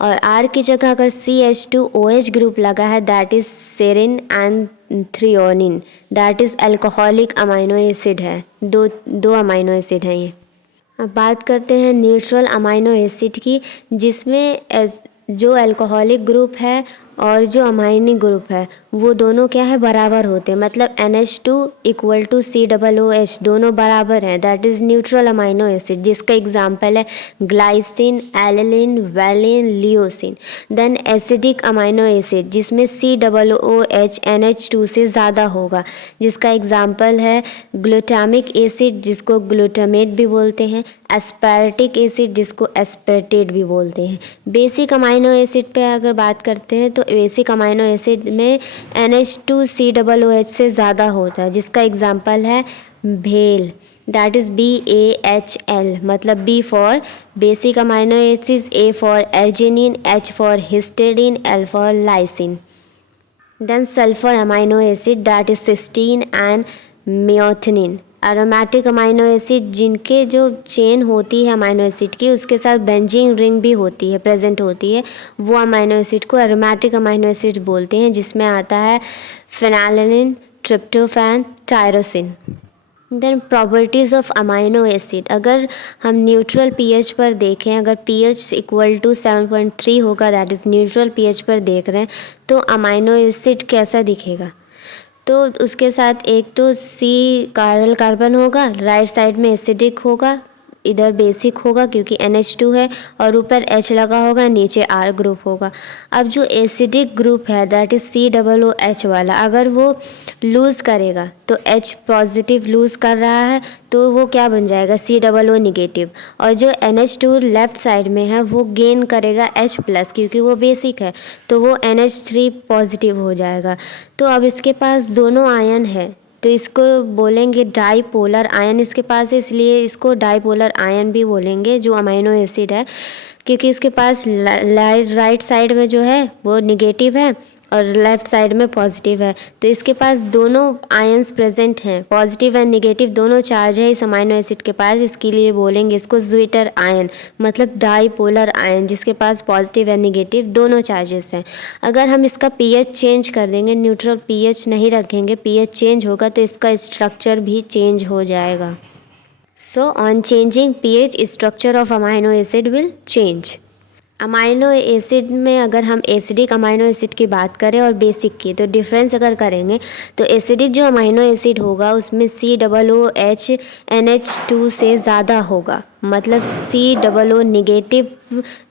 और आर की जगह अगर CH2OH ग्रुप लगा है that is serine and threonine that is alcoholic amino acid है। दो अमाइनो एसिड हैं ये। अब बात करते हैं न्यूट्रल अमाइनो एसिड की, जिसमें जो अल्कोहलिक ग्रुप है और जो अमाइनिक ग्रुप है वो दोनों क्या है, बराबर होते हैं। मतलब NH2 इक्वल टू COOH दोनों बराबर हैं, that is neutral amino acid, जिसका एग्जाम्पल है glycine, alanine, valine, leucine. Then acidic amino acid जिसमें COOH NH2 से ज़्यादा होगा, जिसका एग्जाम्पल है ग्लूटामिक एसिड जिसको ग्लूटामेट भी बोलते हैं, एस्पार्टिक एसिड जिसको एस्पार्टेट भी बोलते हैं। बेसिक अमाइनो एसिड पे अगर बात करते हैं तो बेसिक अमाइनो एसिड में NH2COOH से ज़्यादा होता है, जिसका एग्जाम्पल है भेल दैट इज़ BAHL। मतलब B for basic amino acid, A for arginine, H for histidine, L for lysine. Then sulphur amino acid that is cysteine and methionine. Aromatic amino acid जिनके जो चेन होती है अमाइनो एसिड की उसके साथ बेंजीन रिंग भी होती है, प्रेजेंट होती है, वो अमाइनो एसिड को एरोमेटिक अमाइनो एसिड बोलते हैं, जिसमें आता है phenylalanine, tryptophan, tyrosine. Then properties of amino acid. अगर हम न्यूट्रल पीएच पर देखें, अगर पीएच इक्वल टू 7.3 होगा दैट इज़ न्यूट्रल पीएच पर देख रहे हैं, तो अमाइनो एसिड कैसा दिखेगा। तो उसके साथ एक तो C कायरल कार्बन होगा, राइट साइड में एसिडिक होगा, इधर बेसिक होगा क्योंकि NH2 है, और ऊपर H लगा होगा, नीचे R ग्रुप होगा। अब जो एसिडिक ग्रुप है दैट इज़ COOH वाला, अगर वो लूज़ करेगा तो H पॉजिटिव लूज़ कर रहा है तो वो क्या बन जाएगा, COO निगेटिव। और जो NH2 लेफ़्ट साइड में है वो गेन करेगा H प्लस क्योंकि वो बेसिक है, तो वो NH3 पॉजिटिव हो जाएगा। तो अब इसके पास दोनों आयन है तो इसको बोलेंगे डाईपोलर आयन इसके पास है, इसलिए इसको डाईपोलर आयन भी बोलेंगे जो अमाइनो एसिड है, क्योंकि इसके पास राइट साइड में जो है वो निगेटिव है और लेफ़्ट साइड में पॉजिटिव है। तो इसके पास दोनों आयंस प्रेजेंट हैं, पॉजिटिव एंड निगेटिव दोनों चार्ज है इस अमाइनो एसिड के पास, इसके लिए बोलेंगे इसको ज्विटर आयन, मतलब डाईपोलर आयन जिसके पास पॉजिटिव एंड निगेटिव दोनों चार्जेस हैं। अगर हम इसका पीएच चेंज कर देंगे, न्यूट्रल पीएच नहीं रखेंगे, पीएच चेंज होगा तो इसका स्ट्रक्चर भी चेंज हो जाएगा। So on changing pH, structure of amino acid will change. Amino acid में अगर हम एसिडिक अमाइनो एसिड की बात करें और बेसिक की, तो डिफरेंस अगर करेंगे तो एसिडिक जो अमाइनो एसिड होगा उसमें COOH NH2 से ज़्यादा होगा, मतलब COO निगेटिव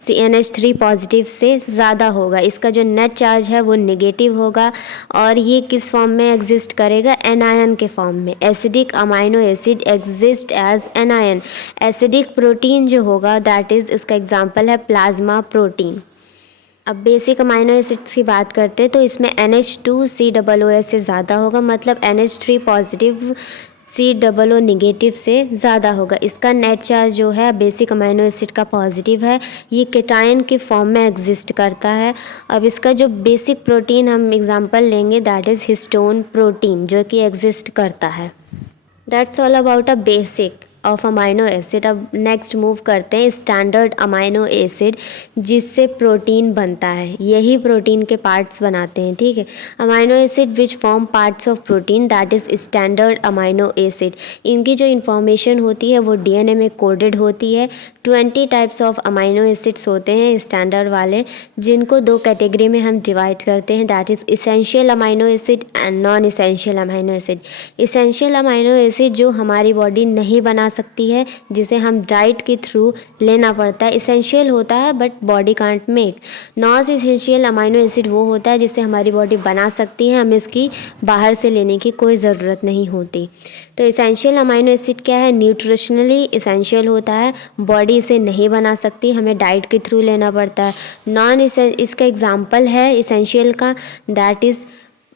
NH3 पॉजिटिव से ज़्यादा होगा। इसका जो नेट चार्ज है वो नेगेटिव होगा और ये किस फॉर्म में एग्जिस्ट करेगा, एनायन के फॉर्म में। Acidic amino acid exist as anion. Acidic protein जो होगा दैट इज़, इसका एग्जांपल है प्लाज्मा प्रोटीन। अब बेसिक अमाइनो एसिड्स की बात करते हैं तो इसमें NH2COOH से ज़्यादा होगा, मतलब NH3 पॉजिटिव COO निगेटिव से ज़्यादा होगा। इसका नेट चार्ज जो है बेसिक अमाइनो एसिड का पॉजिटिव है, ये केटायन के फॉर्म में एग्जिस्ट करता है। अब इसका जो बेसिक प्रोटीन हम एग्जांपल लेंगे दैट इज़ हिस्टोन प्रोटीन जो कि एग्जिस्ट करता है। That's all about a basic of amino acid. अब नेक्स्ट मूव करते हैं स्टैंडर्ड अमाइनो एसिड, जिससे प्रोटीन बनता है, यही प्रोटीन के पार्ट्स बनाते हैं, ठीक है। Amino acid which form parts of protein that is standard amino acid. इनकी जो इन्फॉर्मेशन होती है वो DNA में कोडेड होती है। 20 टाइप्स ऑफ अमाइनो एसिड्स होते हैं स्टैंडर्ड वाले, जिनको दो कैटेगरी में हम डिवाइड करते हैं, that is essential amino acid and non essential amino acid. Essential amino acid जो हमारी बॉडी नहीं बना सकती है, जिसे हम डाइट के थ्रू लेना पड़ता है। इसेंशियल होता है but body can't make. Non essential amino acid वो होता है जिसे हमारी बॉडी बना सकती है, हमें इसकी बाहर से लेने की कोई ज़रूरत नहीं होती। तो इसेंशियल अमाइनो एसिड क्या है? न्यूट्रिशनली इसेंशियल होता है, बॉडी इसे नहीं बना सकती, हमें डाइट के थ्रू लेना पड़ता है। नॉन इसका एग्जाम्पल है इसेंशियल का, that is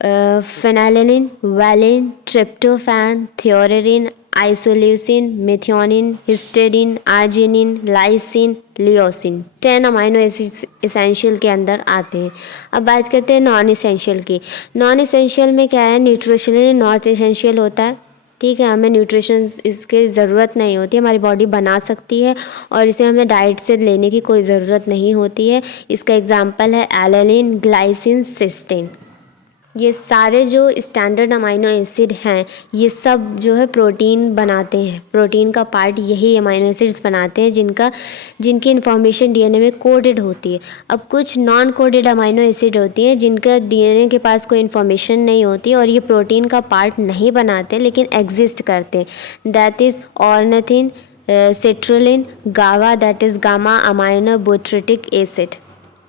phenylalanine, valine, tryptophan, threonine, isoleucine, methionine, histidine, arginine, lysine, leucine. 10 amino acids essential के अंदर आते हैं। अब बात करते हैं नॉन इसेंशियल की। नॉन इसेंशियल में क्या है? न्यूट्रिशनली नॉट इसेंशियल होता है, ठीक है, हमें न्यूट्रिशन इसकी ज़रूरत नहीं होती, हमारी बॉडी बना सकती है और इसे हमें डाइट से लेने की कोई ज़रूरत नहीं होती है। इसका एग्जांपल है एलानिन, ग्लाइसिन, सिस्टीन। ये सारे जो स्टैंडर्ड अमाइनो एसिड हैं ये सब जो है प्रोटीन बनाते हैं, प्रोटीन का पार्ट यही अमाइनो एसिड्स बनाते हैं जिनकी इन्फॉर्मेशन डीएनए में कोडेड होती है। अब कुछ नॉन कोडेड अमाइनो एसिड होती हैं जिनका डीएनए के पास कोई इन्फॉर्मेशन नहीं होती और ये प्रोटीन का पार्ट नहीं बनाते लेकिन एग्जिस्ट करते हैं, दैट इज़ ऑर्निथिन, सिट्रुलिन, गावा that is gamma amino butyric acid.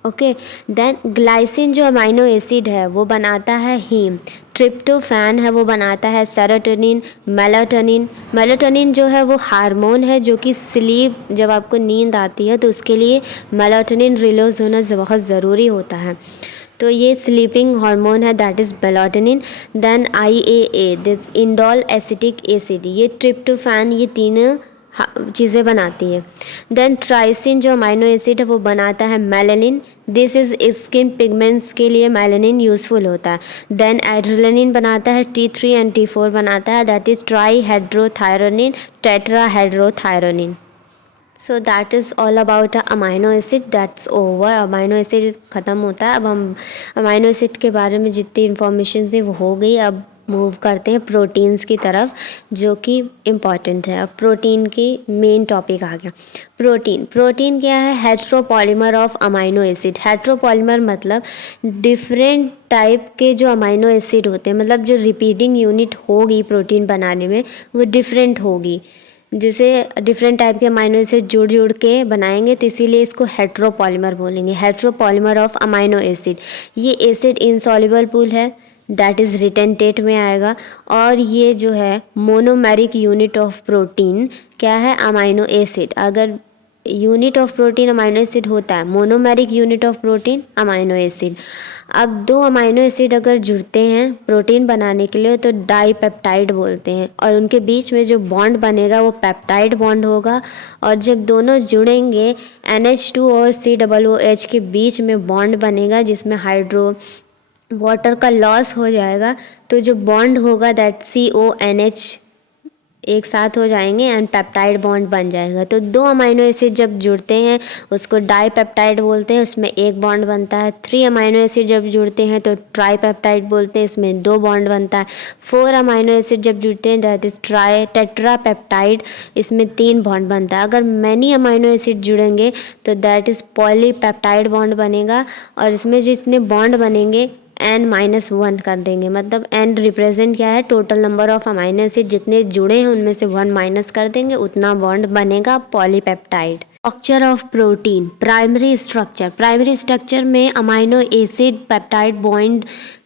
Okay, then glycine जो अमाइनो एसिड है वो बनाता है हीम। ट्रिप्टोफैन है वो बनाता है सेरोटोनिन, मेलाटोनिन। मेलाटोनिन जो है वो हार्मोन है जो कि स्लीप, जब आपको नींद आती है तो उसके लिए मेलाटोनिन रिलीज होना बहुत ज़रूरी होता है, तो ये स्लीपिंग हार्मोन है, that is melatonin. Then IAA this indole acetic acid, ये ट्रिप्टोफैन, ये तीनों चीज़ें बनाती है। देन ट्राइसिन जो अमाइनो एसिड है वो बनाता है melanin, this is skin pigments के लिए मेलानिन यूज़फुल होता है। देन एड्रेनालिन बनाता है T3 एंड T4 बनाता है, that is triiodothyronine, tetraiodothyronine. So that is all about amino acid, that's over. Amino acid ख़त्म होता है। अब हम अमाइनो एसिड के बारे में जितनी इन्फॉर्मेशन थी वो हो गई। अब मूव करते हैं प्रोटीन्स की तरफ जो कि इम्पॉर्टेंट है। अब प्रोटीन की मेन टॉपिक आ गया। प्रोटीन क्या है? Heteropolymer of amino acid. Heteropolymer मतलब डिफरेंट टाइप के जो अमाइनो एसिड होते हैं, मतलब जो रिपीटिंग यूनिट होगी प्रोटीन बनाने में वो डिफरेंट होगी, जैसे डिफरेंट टाइप के अमाइनो एसिड जुड़ के बनाएंगे, तो इसीलिए इसको हेट्रोपॉलीमर बोलेंगे। Heteropolymer of amino acid. ये एसिड इनसॉल्युबल पूल है, दैट इज़ रिटेंटेट में आएगा। और ये जो है मोनोमेरिक यूनिट ऑफ प्रोटीन क्या है? Amino acid. अगर unit of protein amino acid होता है, monomeric unit of protein amino acid. अब दो अमाइनो एसिड अगर जुड़ते हैं प्रोटीन बनाने के लिए तो डाईपेप्टाइड बोलते हैं, और उनके बीच में जो बॉन्ड बनेगा वो पेप्टाइड बॉन्ड होगा। और जब दोनों जुड़ेंगे NH2 और COOH के बीच में बॉन्ड बनेगा जिसमें हाइड्रो वाटर का लॉस हो जाएगा, तो जो बॉन्ड होगा दैट CONH एक साथ हो जाएंगे एंड पेप्टाइड बॉन्ड बन जाएगा। तो दो अमाइनो एसिड जब जुड़ते हैं उसको डाईपेप्टाइड बोलते हैं, उसमें एक बॉन्ड बनता है। 3 अमाइनो एसिड जब जुड़ते हैं तो ट्राईपेप्टाइड बोलते हैं, इसमें 2 बॉन्ड बनता है। 4 अमाइनो एसिड जब जुड़ते हैं दैट इज़ टेट्रापेप्टाइड, इसमें 3 बॉन्ड बनता है। अगर मैनी अमाइनो एसिड जुड़ेंगे तो दैट इज़ पॉलीपेप्टाइड बॉन्ड बनेगा, और इसमें जितने बॉन्ड बनेंगे N-1 कर देंगे, मतलब N रिप्रेजेंट क्या है? Total number of amino acid जितने जुड़े हैं उनमें से 1 माइनस कर देंगे, उतना बॉन्ड बनेगा polypeptide. Structure of protein. Primary structure में अमाइनो एसिड पेप्टाइड बॉन्ड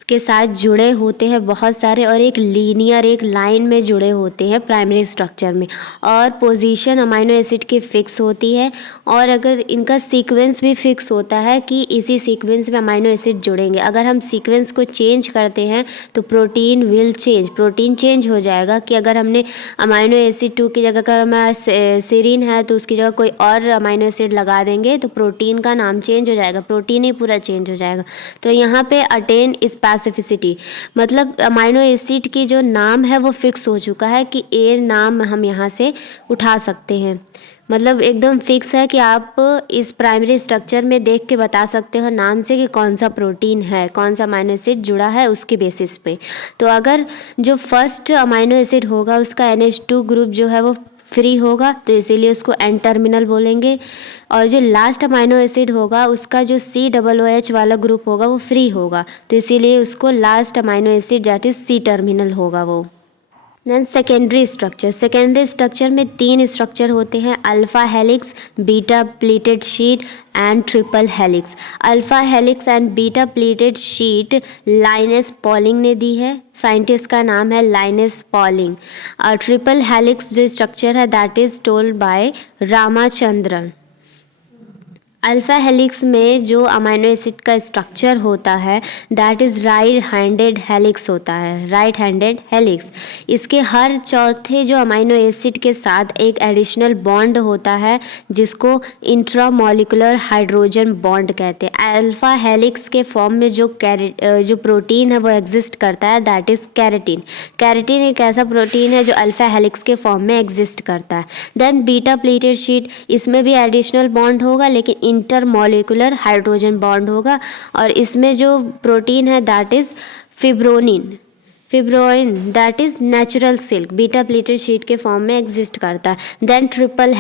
के साथ जुड़े होते हैं बहुत सारे, और एक लीनियर एक लाइन में जुड़े होते हैं प्राइमरी स्ट्रक्चर में, और पोजीशन अमाइनो एसिड की फिक्स होती है, और अगर इनका सीक्वेंस भी फिक्स होता है कि इसी सीक्वेंस में अमाइनो एसिड जुड़ेंगे। अगर हम सीक्वेंस को चेंज करते हैं तो protein will change, protein change हो जाएगा। कि अगर हमने अमाइनो एसिड 2 की जगह अगर हमारा सेरीन है तो उसकी जगह कोई और अमाइनो एसिड लगा देंगे तो प्रोटीन का नाम चेंज हो जाएगा, प्रोटीन ही पूरा चेंज हो जाएगा। तो यहाँ पे अटेन स्पेसिफिसिटी, मतलब अमाइनो एसिड की जो नाम है वो फिक्स हो चुका है कि ए नाम हम यहाँ से उठा सकते हैं, मतलब एकदम फिक्स है कि आप इस प्राइमरी स्ट्रक्चर में देख के बता सकते हो नाम से कि कौन सा प्रोटीन है, कौन सा अमाइनो एसिड जुड़ा है उसके बेसिस पे। तो अगर जो फर्स्ट अमाइनो एसिड होगा उसका NH2 ग्रुप जो है वो फ्री होगा तो इसीलिए उसको एन टर्मिनल बोलेंगे, और जो लास्ट अमाइनो एसिड होगा उसका जो COOH वाला ग्रुप होगा वो फ्री होगा तो इसीलिए उसको last amino acid that is C terminal होगा वो। देन सेकेंडरी स्ट्रक्चर में 3 स्ट्रक्चर होते हैं, alpha helix, beta pleated sheet and triple helix. Alpha helix and beta pleated sheet Linus Pauling ने दी है, साइंटिस्ट का नाम है लाइनस पॉलिंग। और ट्रिपल हेलिक्स जो स्ट्रक्चर है that is told by Ramachandran. Alpha helix में जो अमाइनो एसिड का स्ट्रक्चर होता है that is right handed helix होता है, राइट हैंडेड हेलिक्स। इसके हर चौथे जो अमाइनो एसिड के साथ एक एडिशनल बॉन्ड होता है जिसको इंट्रामोलिकुलर हाइड्रोजन बॉन्ड कहते हैं। अल्फा हेलिक्स के फॉर्म में जो प्रोटीन है वो एग्जिस्ट करता है दैट इज़ कैरेटिन। कैरेटिन एक ऐसा प्रोटीन है जो अल्फा हेलिक्स के फॉर्म में एग्जिस्ट करता है। देन बीटा प्लीटेड शीट, इसमें भी एडिशनल बॉन्ड होगा लेकिन इंटरमोलिकुलर हाइड्रोजन बॉन्ड होगा और इसमें जो प्रोटीन है that is fibroin that is natural silk, beta pleated sheet के फॉर्म में एग्जिस्ट करता है। देन ट्रिपल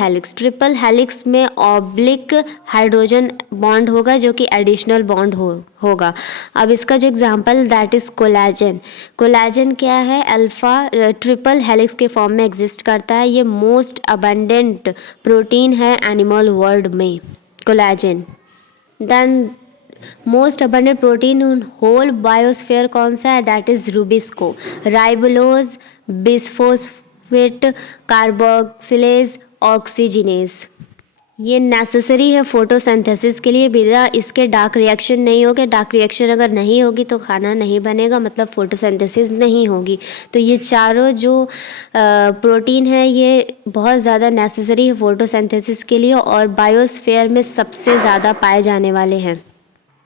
हेलिक्स में ऑब्लिक हाइड्रोजन बॉन्ड होगा जो कि एडिशनल बॉन्ड होगा। अब इसका जो एग्जांपल दैट इज़ कोलाजन क्या है, अल्फा ट्रिपल हेलिक्स के फॉर्म में एग्जिस्ट करता है। ये मोस्ट अबंडेंट प्रोटीन है एनिमल वर्ल्ड में, collagen. Then most abundant protein whole biosphere कौन सा है that is rubisco, ribulose, bisphosphate, carboxylase, oxygenase. ये नेसेसरी है फोटोसिंथेसिस के लिए, बिना इसके डार्क रिएक्शन नहीं होगा। डार्क रिएक्शन अगर नहीं होगी तो खाना नहीं बनेगा, मतलब फोटोसिंथेसिस नहीं होगी। तो ये चारों जो प्रोटीन है ये बहुत ज़्यादा नेसेसरी है फोटोसिंथेसिस के लिए और बायोस्फीयर में सबसे ज़्यादा पाए जाने वाले हैं।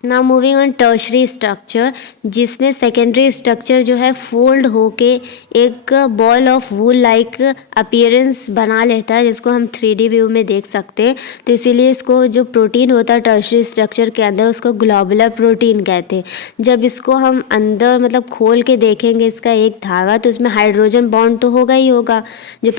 Now moving on tertiary structure, जिसमें सेकेंडरी स्ट्रक्चर जो है फोल्ड होके एक ball of wool like appearance बना लेता है जिसको हम 3D व्यू में देख सकते हैं। तो इसीलिए इसको जो प्रोटीन होता है टर्शरी स्ट्रक्चर के अंदर उसको ग्लोबुलर प्रोटीन कहते हैं। जब इसको हम अंदर मतलब खोल के देखेंगे इसका एक धागा तो उसमें हाइड्रोजन बॉन्ड तो होगा ही होगा, जो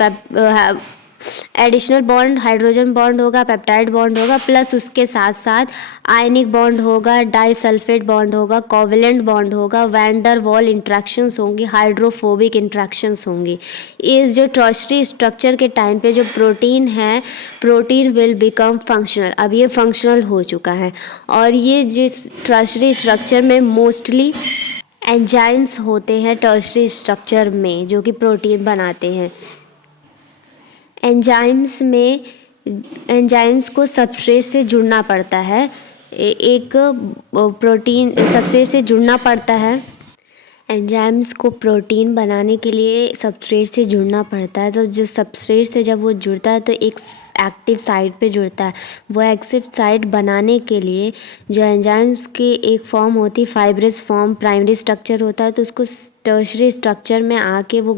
एडिशनल बॉन्ड हाइड्रोजन बॉन्ड होगा, पेप्टाइड बॉन्ड होगा, प्लस उसके साथ साथ आयनिक बॉन्ड होगा, डाइसल्फेट बॉन्ड होगा, कोवेलेंट बॉन्ड होगा, वैंडर वॉल इंट्रैक्शंस होंगी, हाइड्रोफोबिक इंट्रैक्शंस होंगी। इस जो टर्शरी स्ट्रक्चर के टाइम पे जो प्रोटीन है, प्रोटीन विल बिकम फंक्शनल। अब ये फंक्शनल हो चुका है और ये जिस टर्शरी स्ट्रक्चर में मोस्टली एंजाइम्स होते हैं टर्शरी स्ट्रक्चर में जो कि प्रोटीन बनाते हैं। एंजाइम्स को सबस्ट्रेट से जुड़ना पड़ता है, एक प्रोटीन सबस्ट्रेट से जुड़ना पड़ता है। एंजाइम्स को प्रोटीन बनाने के लिए सबस्ट्रेट से जुड़ना पड़ता है। तो जो सबस्ट्रेट से जब वो जुड़ता है तो एक एक्टिव साइट पे जुड़ता है। वो एक्टिव साइट बनाने के लिए जो एंजाइम्स की एक फॉर्म होती है फाइब्रस फॉर्म, प्राइमरी स्ट्रक्चर होता है, तो उसको टर्शरी स्ट्रक्चर में आके वो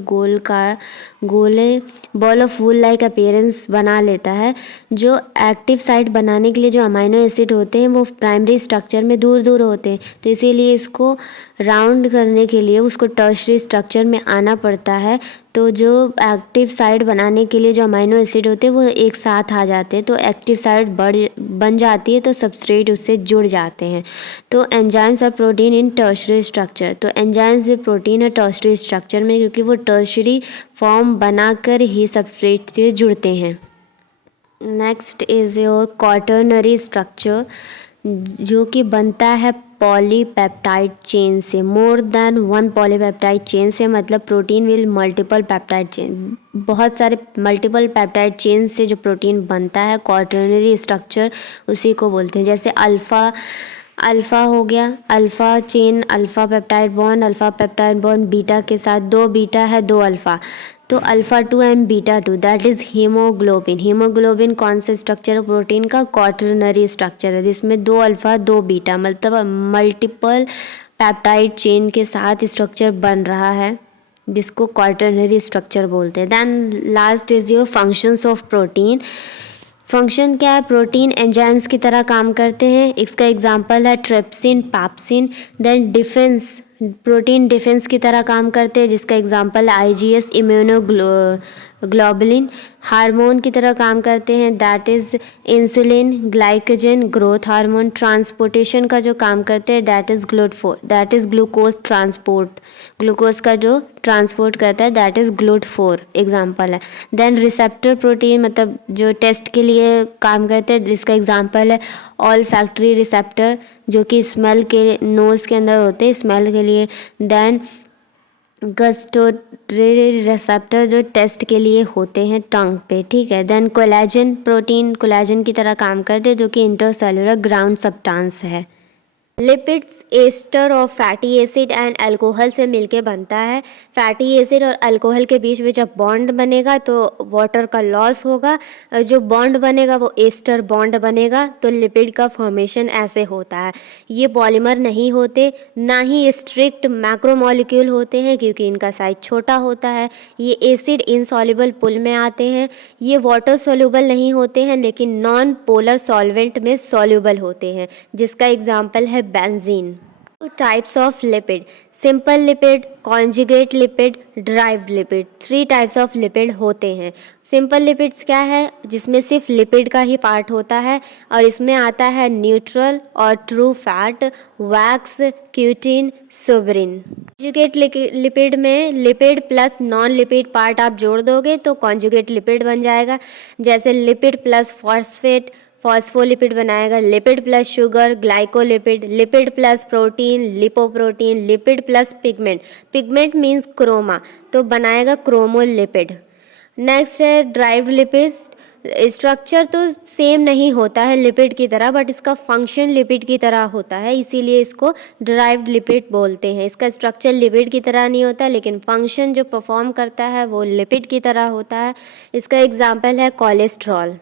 गोले ball of wool like appearance बना लेता है। जो एक्टिव साइट बनाने के लिए जो अमाइनो एसिड होते हैं वो प्राइमरी स्ट्रक्चर में दूर दूर होते हैं, तो इसीलिए इसको राउंड करने के लिए उसको टर्शरी स्ट्रक्चर में आना पड़ता है। तो जो एक्टिव साइट बनाने के लिए जो अमाइनो एसिड होते हैं वो एक साथ आ जाते हैं, तो एक्टिव साइट बन जाती है, तो सबस्ट्रेट उससे जुड़ जाते हैं। तो एंजाइम्स और प्रोटीन इन टर्शरी स्ट्रक्चर, तो एंजाइम्स भी प्रोटीन है टर्शरी स्ट्रक्चर में क्योंकि वो टर्शरी फॉर्म बनाकर ही सबस्ट्रेट से जुड़ते हैं। Next is your quaternary structure जो कि बनता है पॉलीपेप्टाइड चेन से, more than one polypeptide chain से, मतलब protein will multiple peptide chain, बहुत सारे मल्टीपल पेप्टाइड चेन से जो प्रोटीन बनता है क्वाटर्नरी स्ट्रक्चर उसी को बोलते हैं। जैसे अल्फ़ा हो गया, alpha chain, alpha peptide bond beta के साथ, 2 बीटा है 2 अल्फ़ा, तो alpha 2 and beta 2 that is haemoglobin. Haemoglobin कौन सा स्ट्रक्चर है प्रोटीन का? क्वाटर्नरी स्ट्रक्चर है जिसमें 2 अल्फ़ा 2 बीटा मतलब मल्टीपल पेप्टाइड चेन के साथ स्ट्रक्चर बन रहा है जिसको क्वाटर्नरी स्ट्रक्चर बोलते हैं। Then last is your functions of protein. Function क्या है? प्रोटीन एंजाइम्स की तरह काम करते हैं। इसका एग्जांपल है trypsin, pepsin. Then protein defence की तरह काम करते हैं, जिसका एग्जांपल है IgS इम्यूनोग्लोबुलिन। हार्मोन की तरह काम करते हैं, that is insulin, glycogen, growth hormone. Transportation का जो काम करते हैं, that is GLUT4, that is glucose transport, glucose का जो ट्रांसपोर्ट करता है, दैट इज़ GLUT4 एग्जाम्पल है। देन रिसेप्टर प्रोटीन, मतलब जो टेस्ट के लिए काम करते हैं, जिसका एग्जाम्पल है ऑल फैक्ट्री रिसेप्टर, जो कि स्मेल के नोज़ के अंदर होते हैं स्मेल के लिए। देन गस्टोटरी रिसेप्टर, जो टेस्ट के लिए होते हैं टंग पे, ठीक है। देन कोलेजन प्रोटीन कोलेजन की तरह काम करते हैं, जो कि इंटरसेलुलर ग्राउंड सब्सटेंस है। Lipids ester of fatty acid and alcohol से मिलके बनता है। फैटी एसिड और अल्कोहल के बीच में जब बॉन्ड बनेगा तो वाटर का लॉस होगा, जो बॉन्ड बनेगा वो एस्टर बॉन्ड बनेगा, तो लिपिड का फॉर्मेशन ऐसे होता है। ये पॉलीमर नहीं होते, ना ही स्ट्रिक्ट मैक्रोमोलिक्यूल होते हैं क्योंकि इनका साइज छोटा होता है। ये एसिड इनसॉल्युबल पुल में आते हैं। ये वाटर सोल्यूबल नहीं होते हैं लेकिन नॉन पोलर सॉल्वेंट में सॉल्यूबल होते हैं, जिसका एग्जाम्पल है benzene. Types of lipid, simple lipid, conjugate lipid, derived lipid, 3 types of lipid होते हैं। सिंपल लिपिड्स क्या है, जिसमें सिर्फ लिपिड का ही पार्ट होता है और इसमें आता है न्यूट्रल और true fat, wax, cutin, suberin. Conjugate lipid में lipid plus non lipid part आप जोड़ दोगे तो कॉन्जुगेट लिपिड बन जाएगा। जैसे लिपिड प्लस फॉस्फेट फॉस्फोलिपिड बनाएगा, lipid plus sugar glycolipid, lipid plus protein lipoprotein, lipid plus pigment, pigment means chroma, तो बनाएगा क्रोमोलिपिड। नेक्स्ट है ड्राइव्ड लिपिड्स। स्ट्रक्चर तो सेम नहीं होता है लिपिड की तरह, बट इसका फंक्शन लिपिड की तरह होता है, इसीलिए इसको ड्राइव्ड लिपिड बोलते हैं। इसका स्ट्रक्चर लिपिड की तरह नहीं होता लेकिन फंक्शन जो परफॉर्म करता है वो लिपिड की तरह होता है। इसका एग्जाम्पल है कोलेस्ट्रॉल।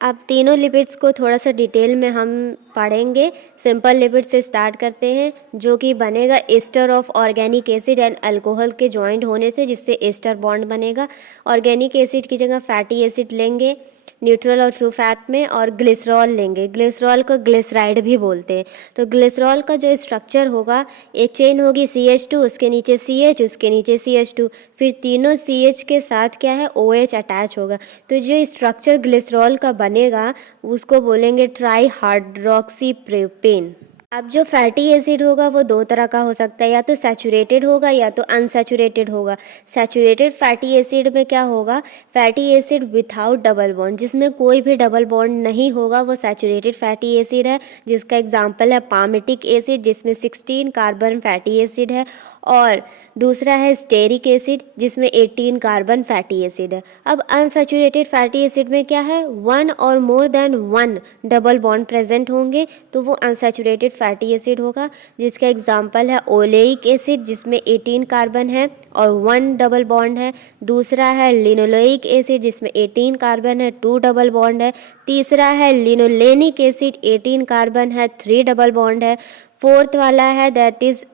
अब तीनों लिपिड्स को थोड़ा सा डिटेल में हम पढ़ेंगे। सिंपल लिपिड से स्टार्ट करते हैं, जो कि बनेगा ester of organic acid and alcohol के जॉइंट होने से, जिससे एस्टर बॉन्ड बनेगा। ऑर्गेनिक एसिड की जगह फैटी एसिड लेंगे न्यूट्रल और ट्रू फैट में, और ग्लिसरॉल लेंगे। ग्लिसरॉल को ग्लिसराइड भी बोलते हैं। तो ग्लिसरॉल का जो स्ट्रक्चर होगा, एक चेन होगी CH2, उसके नीचे CH, उसके नीचे CH2, फिर तीनों CH के साथ क्या है OH अटैच होगा। तो जो स्ट्रक्चर ग्लिसरॉल का बनेगा उसको बोलेंगे ट्राई हाइड्रोक्सी प्रोपेन। अब जो फैटी एसिड होगा वो 2 तरह का हो सकता है, या तो सैचुरेटेड होगा या तो अनसैचुरेटेड होगा। सैचुरेटेड फैटी एसिड में क्या होगा, fatty acid without double bond, जिसमें कोई भी डबल बॉन्ड नहीं होगा, वो सैचुरेटेड फैटी एसिड है, जिसका एग्जांपल है पामिटिक एसिड, जिसमें 16 कार्बन फैटी एसिड है, और दूसरा है स्टेरिक एसिड, जिसमें 18 कार्बन फैटी एसिड है। अब अनसैचुरेटेड फैटी एसिड में क्या है, 1 और more than 1 double bond present होंगे, तो वो अनसैचुरेटेड फैटी एसिड होगा, जिसका एग्जांपल है ओलेइक एसिड, जिसमें 18 कार्बन है और 1 डबल बॉन्ड है। दूसरा है लिनोलेइक एसिड, जिसमें 18 कार्बन है, 2 डबल बॉन्ड है। तीसरा है लिनोलेनिक एसिड, 18 कार्बन है, 3 डबल बॉन्ड है। फोर्थ वाला है दैट इज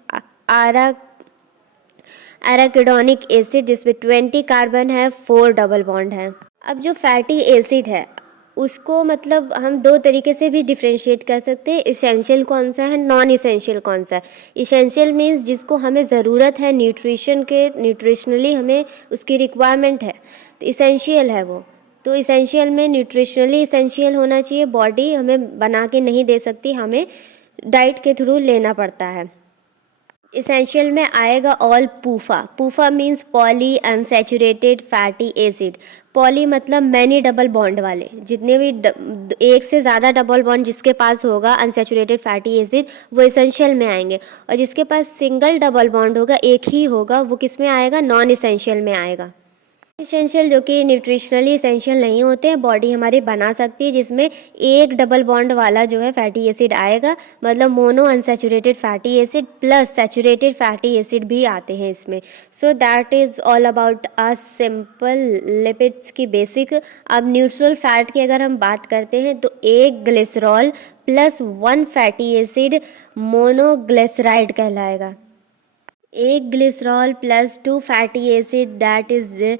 एराकिडोनिक एसिड, जिसमें 20 कार्बन है, 4 डबल बॉन्ड है। अब जो फैटी एसिड है उसको मतलब हम 2 तरीके से भी डिफ्रेंशिएट कर सकते हैं, इसेंशियल कौन सा है, नॉन इसेंशियल कौन सा है। इसेंशियल मीन्स जिसको हमें ज़रूरत है न्यूट्रिशन के, न्यूट्रिशनली हमें उसकी रिक्वायरमेंट है, तो इसेंशियल है वो। तो इसेंशियल में न्यूट्रिशनली इसेंशियल होना चाहिए, बॉडी हमें बना के नहीं दे सकती, हमें डाइट के थ्रू लेना पड़ता है। इसेंशियल में आएगा all PUFA. PUFA means poly unsaturated fatty acid. Poly मतलब मैनी डबल बॉन्ड वाले, जितने भी एक से ज़्यादा डबल बॉन्ड जिसके पास होगा अनसैचुरेटेड फैटी एसिड, वो इसेंशियल में आएंगे, और जिसके पास सिंगल डबल बॉन्ड होगा, एक ही होगा, वो किस में आएगा, नॉन इसेंशियल में आएगा। इसेंशियल जो कि न्यूट्रिशनली इसेंशियल नहीं होते हैं, बॉडी हमारी बना सकती है, जिसमें एक डबल बॉन्ड वाला जो है फैटी एसिड आएगा, मतलब mono unsaturated fatty acid plus saturated fatty acid भी आते हैं इसमें। So that is all about a simple lipids की बेसिक। अब न्यूट्रल फैट की अगर हम बात करते हैं तो एक glycerol plus 1 fatty acid monoglyceride कहलाएगा। एक glycerol plus 2 fatty acid that is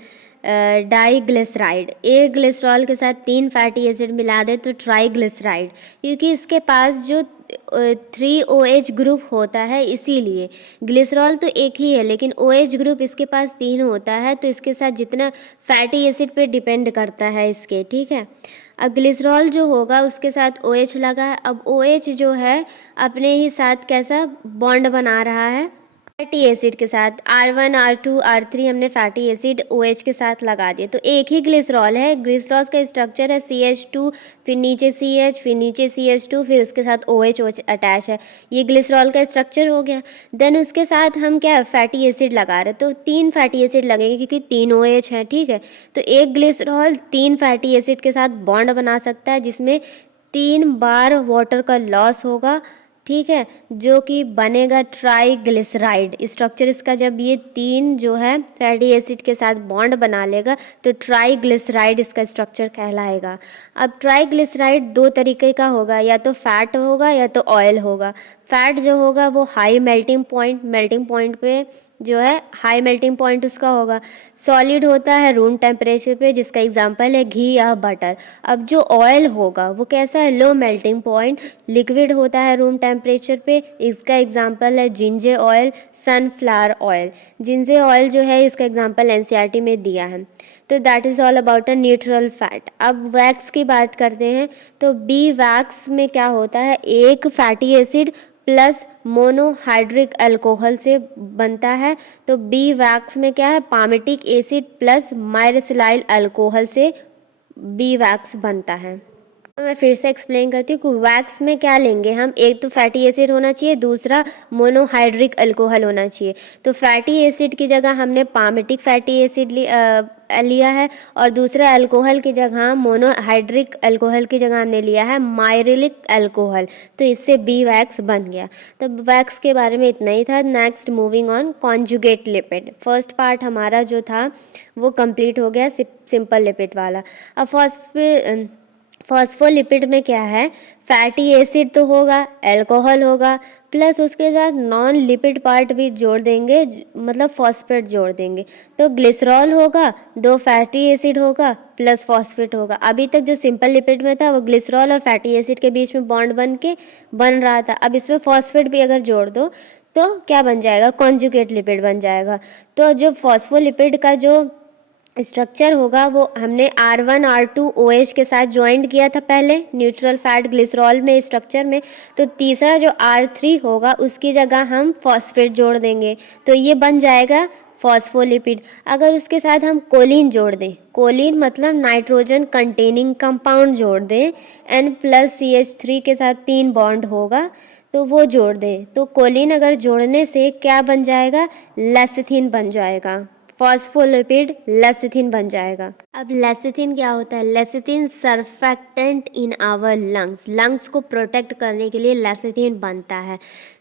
diglyceride. एक ग्लिसरॉल के साथ 3 फैटी एसिड मिला दे तो ट्राईग्लिसराइड, क्योंकि इसके पास जो 3 OH ग्रुप होता है, इसीलिए ग्लिसरॉल तो एक ही है लेकिन OH ग्रुप इसके पास 3 होता है, तो इसके साथ जितना फैटी एसिड पे डिपेंड करता है इसके, ठीक है। अब ग्लिसरॉल जो होगा उसके साथ OH लगा है, अब OH जो है अपने ही साथ कैसा बॉन्ड बना रहा है, फैटी एसिड के साथ। R1 R2 R3 हमने फैटी एसिड OH के साथ लगा दिया, तो एक ही ग्लिसरॉल है। ग्लिसरॉल का स्ट्रक्चर है CH2, फिर नीचे CH, फिर नीचे CH2, फिर उसके साथ OH अटैच है। ये ग्लिसरॉल का स्ट्रक्चर हो गया। देन उसके साथ हम क्या फैटी एसिड लगा रहे हैं, तो 3 फैटी एसिड लगेंगे क्योंकि 3 OH है, ठीक है। तो एक ग्लिसरॉल 3 फैटी एसिड के साथ बॉन्ड बना सकता है, जिसमें 3 बार वाटर का लॉस होगा, ठीक है, जो कि बनेगा ट्राईग्लिसराइड। स्ट्रक्चर इसका जब ये 3 जो है फैटी एसिड के साथ बॉन्ड बना लेगा तो ट्राईग्लिसराइड इसका स्ट्रक्चर कहलाएगा। अब ट्राईग्लिसराइड 2 तरीके का होगा, या तो फैट होगा या तो ऑयल होगा। फैट जो होगा वो हाई मेल्टिंग पॉइंट पे जो है हाई मेल्टिंग पॉइंट उसका होगा। सॉलिड होता है रूम टेम्परेचर पे, जिसका एग्जांपल है घी या बटर। अब जो ऑयल होगा वो कैसा है, लो मेल्टिंग पॉइंट, लिक्विड होता है रूम टेम्परेचर पे। इसका एग्जांपल है ginger oil, sunflower oil. Ginger oil जो है इसका एग्जांपल NCERT में दिया है। तो that is all about a neutral fat. अब वैक्स की बात करते हैं, तो बी वैक्स में क्या होता है, एक fatty acid plus monohydric alcohol से बनता है। तो बी वैक्स में क्या है, पामेटिक एसिड प्लस माइरसिलाइल अल्कोहल से बी वैक्स बनता है। मैं फिर से एक्सप्लेन करती हूँ कि वैक्स में क्या लेंगे हम, एक तो फैटी एसिड होना चाहिए, दूसरा मोनोहाइड्रिक अल्कोहल होना चाहिए। तो फैटी एसिड की जगह हमने पामेटिक फैटी एसिड लिया है, और दूसरा अल्कोहल की जगह मोनोहाइड्रिक अल्कोहल की जगह हमने लिया है माइरिलिक अल्कोहल। तो इससे बी वैक्स बन गया। तो वैक्स के बारे में इतना ही था। Next moving on, conjugate lipid. First part हमारा जो था वो कंप्लीट हो गया, सिंपल लिपिड वाला। अब फॉस्फोलिपिड में क्या है, फैटी एसिड तो होगा, अल्कोहल होगा, प्लस उसके साथ नॉन लिपिड पार्ट भी जोड़ देंगे, मतलब फॉस्फेट जोड़ देंगे। तो ग्लिसरॉल होगा, 2 फैटी एसिड होगा प्लस फॉस्फेट होगा। अभी तक जो सिंपल लिपिड में था वो ग्लिसरॉल और फैटी एसिड के बीच में बॉन्ड बन रहा था। अब इसमें फॉस्फेट भी अगर जोड़ दो तो क्या बन जाएगा, कॉन्जुगेट लिपिड बन जाएगा। तो जो फॉस्फोलिपिड का जो स्ट्रक्चर होगा वो हमने R1 R2 OH के साथ ज्वाइंट किया था पहले न्यूट्रल फैट ग्लिसरॉल में स्ट्रक्चर में। तो तीसरा जो R3 होगा उसकी जगह हम फॉस्फेट जोड़ देंगे, तो ये बन जाएगा फॉस्फोलिपिड। अगर उसके साथ हम कोलिन जोड़ दें, कोलिन मतलब नाइट्रोजन कंटेनिंग कंपाउंड जोड़ दें, N+CH3 के साथ 3 बॉन्ड होगा तो वो जोड़ दें, तो कोलिन अगर जोड़ने से क्या बन जाएगा, लेसिथिन बन जाएगा। फॉस्फोलिपिड लेसिथिन बन जाएगा। अब लेसिथिन क्या होता है, lecithin surfactant in our lungs को प्रोटेक्ट करने के लिए लेसिथिन बनता है।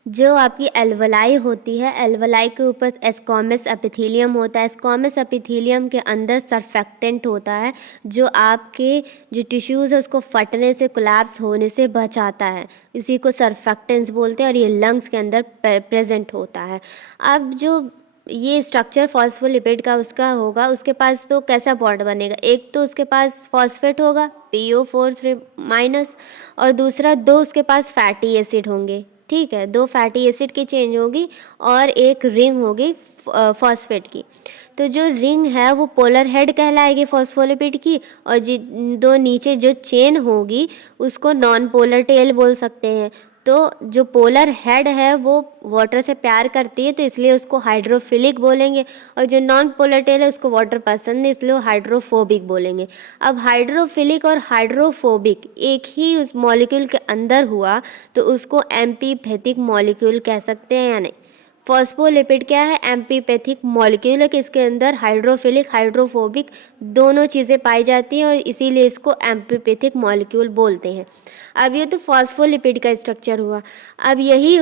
जो आपकी एल्वलाई होती है, एल्वलाई के ऊपर एस्क्वामस एपिथेलियम होता है, एस्क्वामस एपिथेलियम के अंदर सर्फेक्टेंट होता है जो आपके जो टिश्यूज़ है उसको फटने से, कोलैप्स होने से बचाता है। इसी को सर्फेक्टेंट्स बोलते हैं और ये लंग्स के अंदर प्रेजेंट होता है। अब जो ये स्ट्रक्चर फॉस्फोलिपिड का उसका होगा, उसके पास तो कैसा बॉन्ड बनेगा, एक तो उसके पास फॉस्फेट होगा PO4 - और दूसरा 2 उसके पास फैटी एसिड होंगे, ठीक है, 2 फैटी एसिड की चेंज होगी और एक रिंग होगी फॉस्फेट की। तो जो रिंग है वो पोलर हेड कहलाएगी फॉस्फोलिपिड की, और दो नीचे जो चेन होगी उसको नॉन पोलर टेल बोल सकते हैं। तो जो पोलर हेड है वो वाटर से प्यार करती है तो इसलिए उसको हाइड्रोफिलिक बोलेंगे, और जो नॉन पोलर टेल है उसको वाटर पसंद है इसलिए हाइड्रोफोबिक बोलेंगे। अब हाइड्रोफिलिक और हाइड्रोफोबिक एक ही उस मॉलिक्यूल के अंदर हुआ तो उसको एम्पीपैथिक मॉलिक्यूल कह सकते हैं या नहीं। फॉस्फोलिपिड क्या है, एम्पीपैथिक मॉलिक्यूल है कि इसके अंदर हाइड्रोफिलिक हाइड्रोफोबिक दोनों चीज़ें पाई जाती हैं और इसीलिए इसको एम्पीपैथिक मॉलिक्यूल बोलते हैं। अब ये तो फॉस्फोलिपिड का स्ट्रक्चर हुआ। अब यही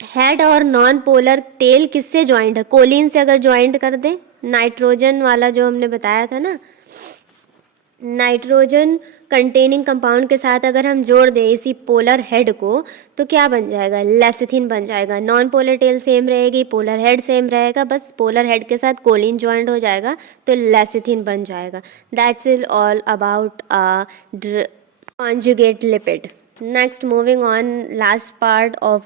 हेड और नॉन पोलर टेल किससे ज्वाइंट है, कोलिन से अगर ज्वाइंट कर दें, नाइट्रोजन वाला जो हमने बताया था ना, नाइट्रोजन कंटेनिंग कंपाउंड के साथ अगर हम जोड़ दें इसी पोलर हेड को तो क्या बन जाएगा, लेसिथिन बन जाएगा। नॉन पोलर टेल सेम रहेगी, पोलर हेड सेम रहेगा, बस पोलर हेड के साथ कोलिन ज्वाइंट हो जाएगा तो लेसिथिन बन जाएगा। That's is all about conjugate lipid. Next, moving on, last part of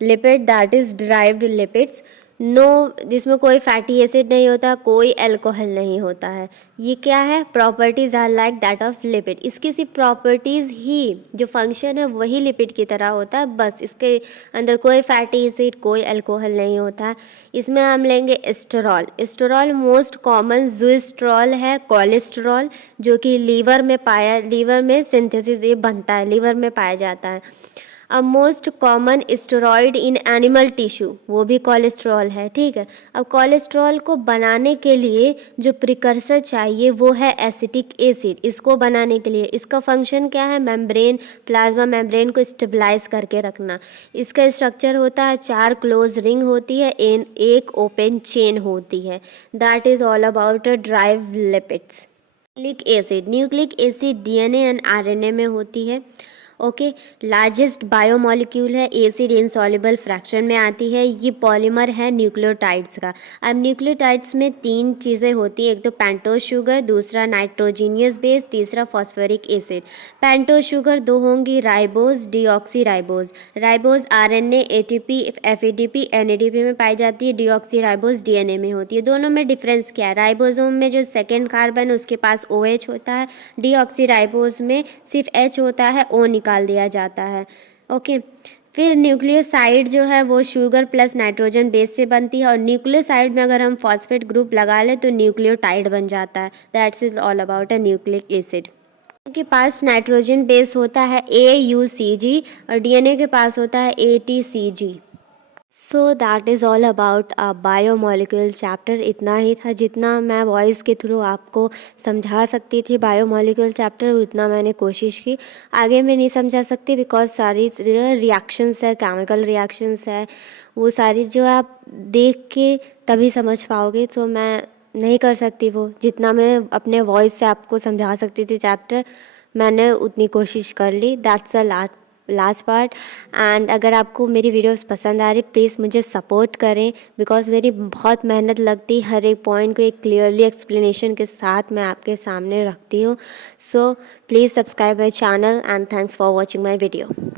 lipid, that is derived lipids. No, जिसमें कोई फैटी एसिड नहीं होता, कोई अल्कोहल नहीं होता है। ये क्या है? Properties are like that of lipid. इसकी सिर्फ प्रॉपर्टीज़ ही, जो फंक्शन है वही लिपिड की तरह होता है, बस इसके अंदर कोई फैटी एसिड, कोई अल्कोहल नहीं होता है। इसमें हम लेंगे एस्टेरॉल। एस्टेरॉल मोस्ट कॉमन ज़ोएस्ट्रॉल है, कोलेस्ट्रॉल, जो कि लीवर में सिंथेसिस ये बनता है, लीवर में पाया जाता है। अब most common steroid in animal tissue, वो भी कोलेस्ट्रॉल है, ठीक है। अब कोलेस्ट्रॉल को बनाने के लिए जो प्रिकर्सर चाहिए वो है एसिटिक एसिड। इसको बनाने के लिए इसका फंक्शन क्या है? मेम्ब्रेन, प्लाज्मा मेम्ब्रेन को स्टेबलाइज करके रखना। इसका स्ट्रक्चर होता है 4 क्लोज रिंग होती है, एक ओपन चेन होती है। That is all about drive lipids. Nucleic acid DNA and RNA में होती है। ओके, लार्जेस्ट बायोमॉलिक्यूल है, एसिड इनसॉल्युबल फ्रैक्शन में आती है। ये पॉलीमर है न्यूक्लियोटाइड्स का। अब न्यूक्लियोटाइड्स में 3 चीज़ें होती हैं, एक तो पेंटोज शुगर, दूसरा नाइट्रोजीनियस बेस, तीसरा फॉस्फोरिक एसिड। पेंटोज शुगर 2 होंगी, ribose, deoxy ribose. Ribose RNA, ATP, FADP, NADP में पाई जाती है, डीऑक्सी राइबोज डीएनए में होती है। दोनों में डिफरेंस क्या है? राइबोसोम में जो सेकेंड कार्बन उसके पास OH होता है, डीऑक्सी राइबोज में सिर्फ H होता है, O निकाल दिया जाता है। ओके, फिर न्यूक्लियोसाइड जो है वो शुगर प्लस नाइट्रोजन बेस से बनती है, और न्यूक्लियोसाइड में अगर हम फॉस्फेट ग्रुप लगा लें तो न्यूक्लियोटाइड बन जाता है। That's is all about a nucleic acid. के पास नाइट्रोजन बेस होता है AUCG, और डीएनए के पास होता है ATCG। So that is all about a biomolecule chapter. इतना ही था जितना मैं वॉइस के थ्रू आपको समझा सकती थी बायोमॉलिक्यूल चैप्टर, उतना मैंने कोशिश की। आगे मैं नहीं समझा सकती बिकॉज सारी रिएक्शंस है, केमिकल रिएक्शंस है, वो सारी जो आप देख के तभी समझ पाओगे, तो मैं नहीं कर सकती वो। जितना मैं अपने वॉइस से आपको समझा सकती थी चैप्टर, मैंने उतनी कोशिश कर ली। That's a last part. And अगर आपको मेरी वीडियोस पसंद आ रही, प्लीज़ मुझे सपोर्ट करें, बिकॉज मेरी बहुत मेहनत लगती, हर एक पॉइंट को एक क्लियरली एक्सप्लेनेशन के साथ मैं आपके सामने रखती हूँ। So please subscribe my channel and thanks for watching my video.